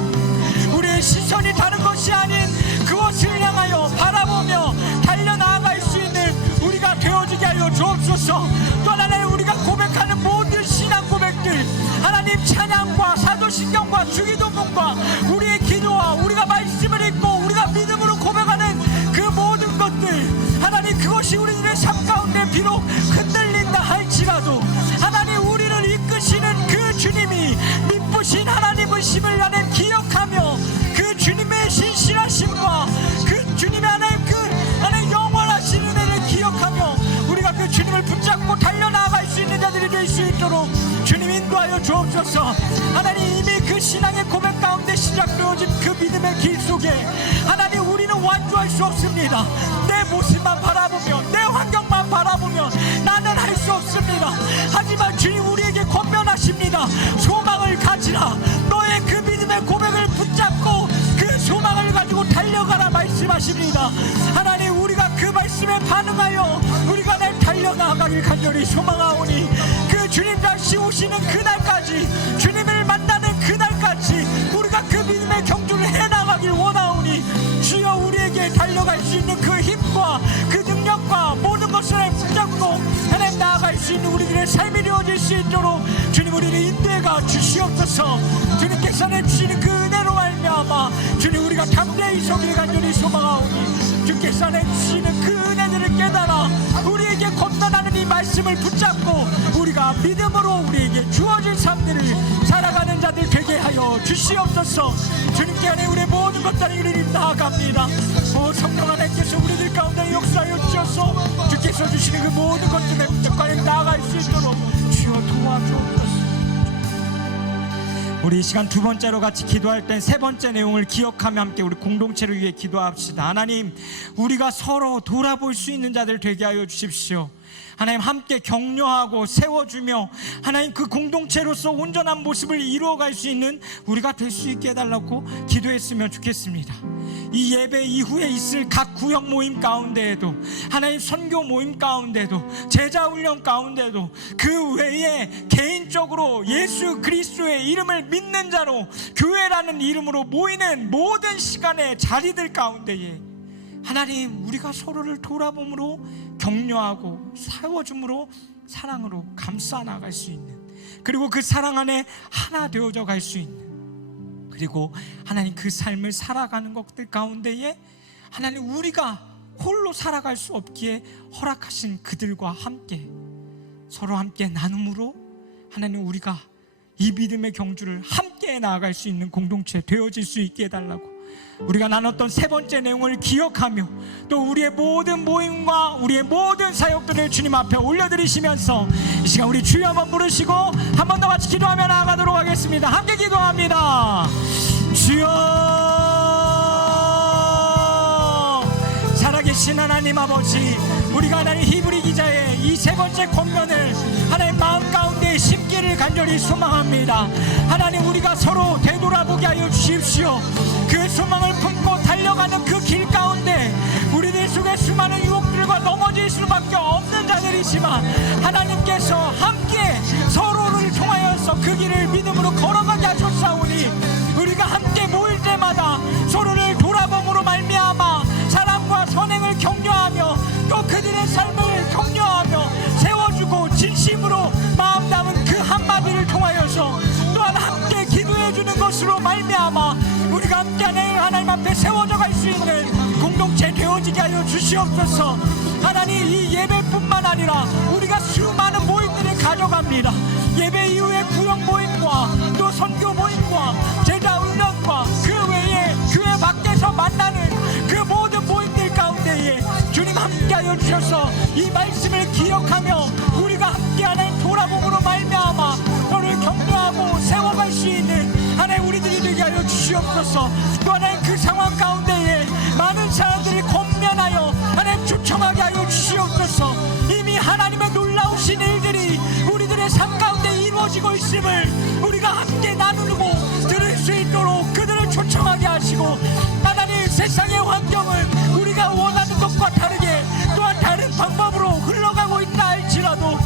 우리의 시선이 다른 것이 아닌 그것을 향하여 바라보며 달려나아갈 수 있는 우리가 되어지게 하여 주옵소서. 또 하나님 우리가 고백하는 모든 신앙 고백들 하나님 찬양과 사도신경과 주기도문과 우리의 기도와 우리가 말씀을 읽고 우리가 믿음으로 고백하는 그 모든 것들 하나님 그것이 우리들의 삶 가운데 비록 흔들린다 할지라도 하나님 우리를 이끄시는 그 주님이 미쁘신 하나님이심을 하나님 기억하며 그 주님의 신실하심과 그 주님의 하나님 영원하신 은혜를 기억하며 우리가 그 주님을 붙잡고 달려나갈 수 있는 자들이 될 수 있도록 주님 인도하여 주옵소서. 하나님 이미 그 신앙의 고백 가운데 시작되어진 그 믿음의 길 속에 하나님 우리는 완주할 수 없습니다. 내 모습만 바라보며 내 환경만 바라보며 나는 할 수 없습니다. 하지만 주님 우리에게 권면하십니다. 소망을 가지라. 너의 그 믿음의 고백을 붙잡고 그 소망을 가지고 달려가라 말씀하십니다. 하나님 우리가 그 말씀에 반응하여 우리가 날 달려나가길 간절히 소망하오니 그 주님 다시 오시는 그날까지 주님을 만나는 그날까지 우리가 그 믿음의 경주를 해나가길 원하오니 주여 우리에게 달려갈 수 있는 그 힘과 그 능력과 모든 것을 붙잡고 하나님 나아갈 수 있는 우리들의 삶이 되어질 수 있도록 주님 우리를 인도해가 주시옵소서. 주님께서 내주시는 그 은혜로 말미암아 주님 우리가 담대히 서기를 간절히 소망하오니 주께서 내주시는 그 은혜들을 깨달아 우리에게 권면하는 이 말씀을 붙잡고 우리가 믿음으로 우리에게 주어진 삶들을 살아가는 자들 되게 하여 주시옵소서. 주님께 안에 우리의 모든 것들이 우리를 나아갑니다. 오 성령 하나님께서 우리들 가운데 역사하여 주셔서 주께서 주시는 그 모든 것들에 붙잡고 나아갈 수 있도록 주여 도와주옵소서. 우리 이 시간 두 번째로 같이 기도할 땐 세 번째 내용을 기억하며 함께 우리 공동체를 위해 기도합시다. 하나님 우리가 서로 돌아볼 수 있는 자들 되게 하여 주십시오. 하나님 함께 격려하고 세워주며 하나님 그 공동체로서 온전한 모습을 이루어갈 수 있는 우리가 될 수 있게 해달라고 기도했으면 좋겠습니다. 이 예배 이후에 있을 각 구역 모임 가운데에도 하나님 선교 모임 가운데도 제자훈련 가운데도 그 외에 개인적으로 예수 그리스도의 이름을 믿는 자로 교회라는 이름으로 모이는 모든 시간의 자리들 가운데에 하나님 우리가 서로를 돌아봄으로 격려하고 세워줌으로 사랑으로 감싸 나갈 수 있는 그리고 그 사랑 안에 하나 되어져 갈 수 있는, 그리고 하나님 그 삶을 살아가는 것들 가운데에 하나님 우리가 홀로 살아갈 수 없기에 허락하신 그들과 함께 서로 함께 나눔으로 하나님 우리가 이 믿음의 경주를 함께 나아갈 수 있는 공동체 되어질 수 있게 해달라고, 우리가 나눴던 세 번째 내용을 기억하며 또 우리의 모든 모임과 우리의 모든 사역들을 주님 앞에 올려드리시면서 이 시간 우리 주여 한번 부르시고 한 번 더 같이 기도하며 나아가도록 하겠습니다. 함께 기도합니다. 주여, 살아계신 하나님 아버지, 우리가 하나님 히브리 기자의 이 세 번째 권면을 하나님 마음 가운데 심기를 간절히 소망합니다. 하나님 우리가 서로 되돌아보게 하여 주십시오. 그 소망을 품고 달려가는 그 길 가운데 우리들 속에 수많은 유혹들과 넘어질 수밖에 없는 자들이지만 하나님께서 함께 서로를 통하여서 그 길을 믿음으로 걸어가게 하셨사오니 우리가 함께 모일 때마다 서로를 돌아봄으로 말미암아 사랑과 선행을 격려하며 또 그들의 삶을 격려하며 세워주고 진심으로 마음 담은 그 한마디를 통하여서 또한 함께 기도해주는 것으로 말미암아 우리가 함께 하나님 앞에 세워져 갈 수 있는 공동체 되어지게 하여 주시옵소서. 하나님 이 예배뿐만 아니라 우리가 수많은 모임들을 가져갑니다. 예배 이후에 구역 모임과 또 선교 모임과 제자 훈련과 그 외에 교회 밖에서 만나는 그 모든 모임들 가운데에 주님 함께하여 주셔서 이 말씀을 기억하며 우리가 함께하는 돌아봄으로 말미암아 너를 격려하고 세워갈 수 있는 하나님 우리들이 되게 하여 주시옵소서. 또 하나님 그 상황 가운데에 많은 사람들이 권면하여 하나님 초청하게 하여 주시옵소서. 이미 하나님의 놀라우신 일들이 우리들의 삶 가운데 이루어지고 있음을 우리가 함께 나누고 들을 수 있도록 그들을 초청하게 하시고, 하나님 세상의 환경은 우리가 원하는 것과 다르게 또한 다른 방법으로 흘러가고 있다 할지라도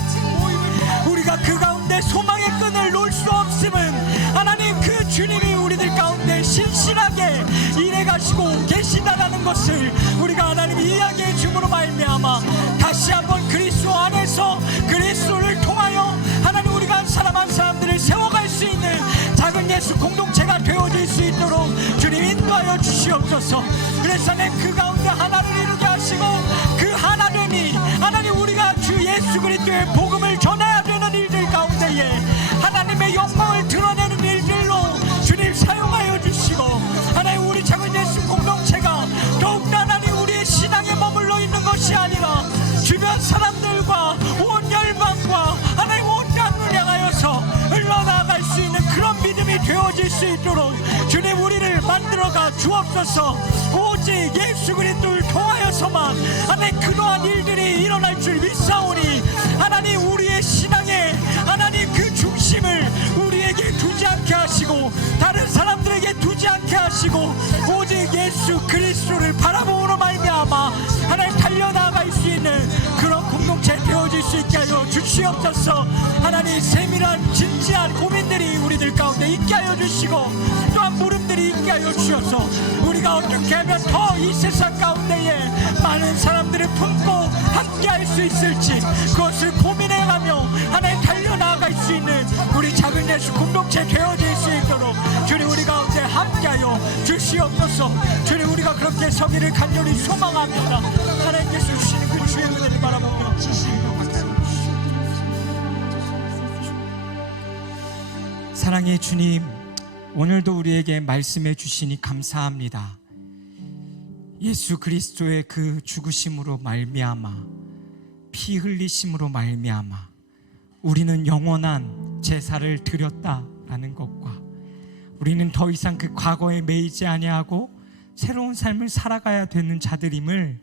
우리가 그 가운데 소망의 끈을 놓을 수 없음은 하나님 그 주님이 우리들 가운데 신실하게 일해가시고 계시다라는 것을 우리가 하나님 이야기해 줌으로 말미암아 다시 한번 그리스도 안에서 그리스도를 통하여 하나님 우리가 한 사람 한 사람들을 세워갈 수 있는 작은 예수 공동체가 되어질 수 있도록 주님 인도하여 주시옵소서. 그래서 그 가운데 하나를 이루게 하시고 그 하나됨이 하나님 우리가 주 예수 그리스도의 복음을 전해야 되는 일들 가운데에 하나님의 영광을 드러내는 일들로 주님 사용하여 주시고, 하나님 우리 작은 예수 공동체가 더욱더 하나님 우리의 신앙에 머물러 있는 것이 아니라 주변 사람들과 온 열방과 하나님 온 땅을 향하여서 흘러나갈 수 있는 그런 믿음이 되어질 수 있도록 주님 우리를 만들어가 주옵소서. 오직 예수 그리스도를 통하여서만 하나님 그러한 일들이 일어날 줄 믿사오니 하나님 우리의 신앙에 하나님 그 중심을 우리에게 두지 않게 하시고 다른 사람들에게 두지 않게 하시고 오직 예수 그리스도를 바라보므로 말미암아 하나님 달려나갈 수 있는 그런 공동체 되어질 수 있게 하여 주시옵소서. 하나님 세밀한 진지한 고민들이 우리들 가운데 있게 하여 주시고 또한 물음들이 있게 하여 주셔서 우리가 어떻게 하면 더 이 세상 가운데에 많은 사람들을 품고 함께 할 수 있을지 그것을 고민해가며 하나님 달려나갈 수 있는 우리 작은 예수 공동체 되어질 수 있도록 주님 우리 가운데 함께하여 주시옵소서. 주님 우리가 그렇게 서기를 간절히 소망합니다. 하나님께서 주시는 그 주의 은혜를 바라보며 사랑의 주님, 오늘도 우리에게 말씀해 주시니 감사합니다. 예수 그리스도의 그 죽으심으로 말미암아 피 흘리심으로 말미암아 우리는 영원한 제사를 드렸다라는 것과 우리는 더 이상 그 과거에 매이지 아니하고 새로운 삶을 살아가야 되는 자들임을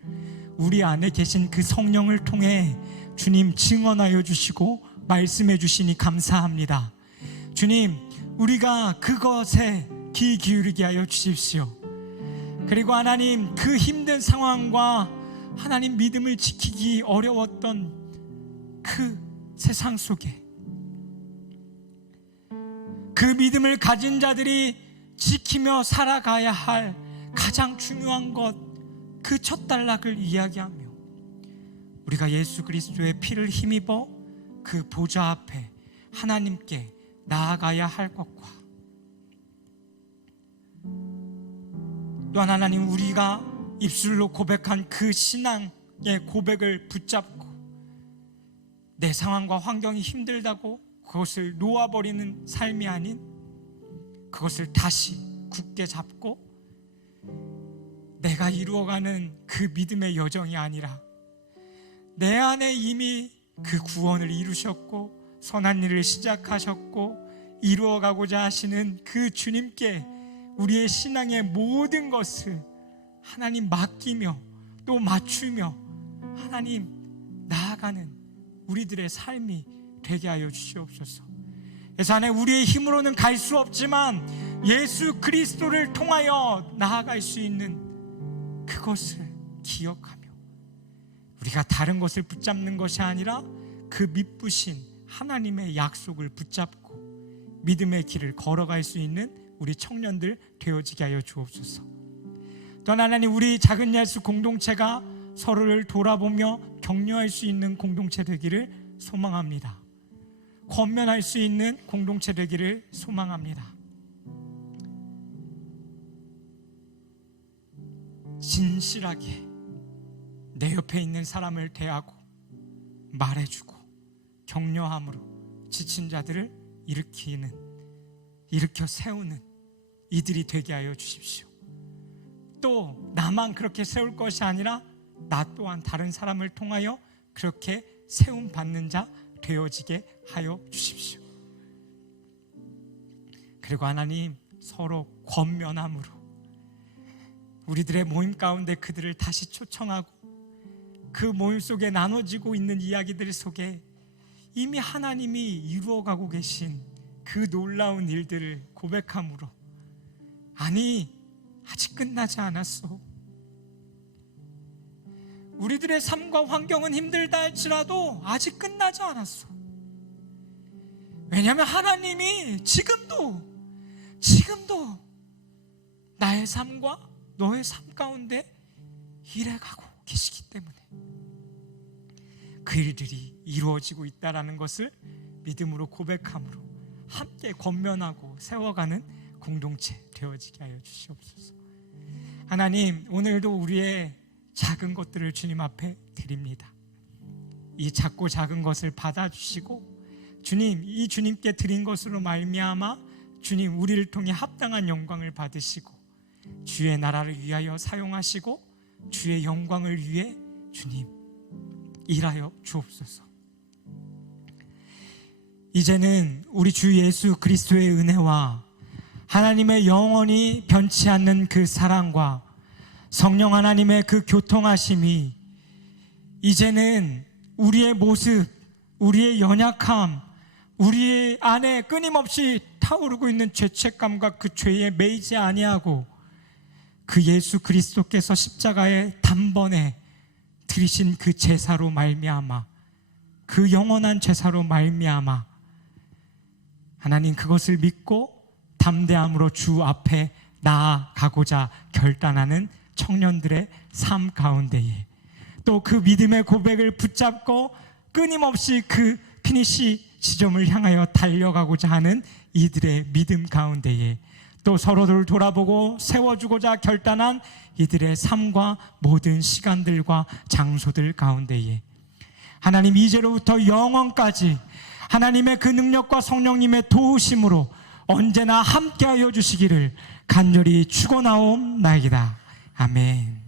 우리 안에 계신 그 성령을 통해 주님 증언하여 주시고 말씀해 주시니 감사합니다. 주님, 우리가 그것에 귀 기울이게 하여 주십시오. 그리고 하나님 그 힘든 상황과 하나님 믿음을 지키기 어려웠던 그 세상 속에 그 믿음을 가진 자들이 지키며 살아가야 할 가장 중요한 것, 그 첫 단락을 이야기하며 우리가 예수 그리스도의 피를 힘입어 그 보좌 앞에 하나님께 나아가야 할 것과 또한 하나님, 우리가 입술로 고백한 그 신앙의 고백을 붙잡고 내 상황과 환경이 힘들다고 그것을 놓아버리는 삶이 아닌 그것을 다시 굳게 잡고 내가 이루어가는 그 믿음의 여정이 아니라 내 안에 이미 그 구원을 이루셨고 선한 일을 시작하셨고 이루어가고자 하시는 그 주님께 우리의 신앙의 모든 것을 하나님 맡기며 또 맞추며 하나님 나아가는 우리들의 삶이 되게 하여 주시옵소서. 그래서 하나님, 우리의 힘으로는 갈 수 없지만 예수 그리스도를 통하여 나아갈 수 있는 그것을 기억하며 우리가 다른 것을 붙잡는 것이 아니라 그 미쁘신 하나님의 약속을 붙잡고 믿음의 길을 걸어갈 수 있는 우리 청년들 되어지게 하여 주옵소서. 또한 하나님, 우리 작은 예수 공동체가 서로를 돌아보며 격려할 수 있는 공동체 되기를 소망합니다. 권면할 수 있는 공동체 되기를 소망합니다. 진실하게 내 옆에 있는 사람을 대하고 말해주고 격려함으로 지친 자들을 일으켜 세우는 이들이 되게 하여 주십시오. 또 나만 그렇게 세울 것이 아니라 나 또한 다른 사람을 통하여 그렇게 세움 받는 자 되어지게 하여 주십시오. 그리고 하나님, 서로 권면함으로 우리들의 모임 가운데 그들을 다시 초청하고 그 모임 속에 나눠지고 있는 이야기들 속에 이미 하나님이 이루어가고 계신 그 놀라운 일들을 고백함으로, 아니 아직 끝나지 않았어, 우리들의 삶과 환경은 힘들다 할지라도 아직 끝나지 않았어. 왜냐하면 하나님이 지금도 나의 삶과 너의 삶 가운데 일해가고 계시기 때문에 그 일들이 이루어지고 있다는 것을 믿음으로 고백함으로 함께 권면하고 세워가는 공동체 되어지게 하여 주시옵소서. 하나님, 오늘도 우리의 작은 것들을 주님 앞에 드립니다. 이 작고 작은 것을 받아주시고 주님, 이 주님께 드린 것으로 말미암아 주님, 우리를 통해 합당한 영광을 받으시고 주의 나라를 위하여 사용하시고 주의 영광을 위해 주님 일하여 주옵소서. 이제는 우리 주 예수 그리스도의 은혜와 하나님의 영원히 변치 않는 그 사랑과 성령 하나님의 그 교통하심이 이제는 우리의 모습, 우리의 연약함, 우리의 안에 끊임없이 타오르고 있는 죄책감과 그 죄에 매이지 아니하고 그 예수 그리스도께서 십자가에 단번에 드리신 그 제사로 말미암아, 그 영원한 제사로 말미암아 하나님, 그것을 믿고 담대함으로 주 앞에 나아가고자 결단하는 청년들의 삶 가운데에 또 그 믿음의 고백을 붙잡고 끊임없이 그 피니시 지점을 향하여 달려가고자 하는 이들의 믿음 가운데에 또 서로를 돌아보고 세워주고자 결단한 이들의 삶과 모든 시간들과 장소들 가운데에 하나님, 이제로부터 영원까지 하나님의 그 능력과 성령님의 도우심으로 언제나 함께하여 주시기를 간절히 축원하옵나이다. 아멘.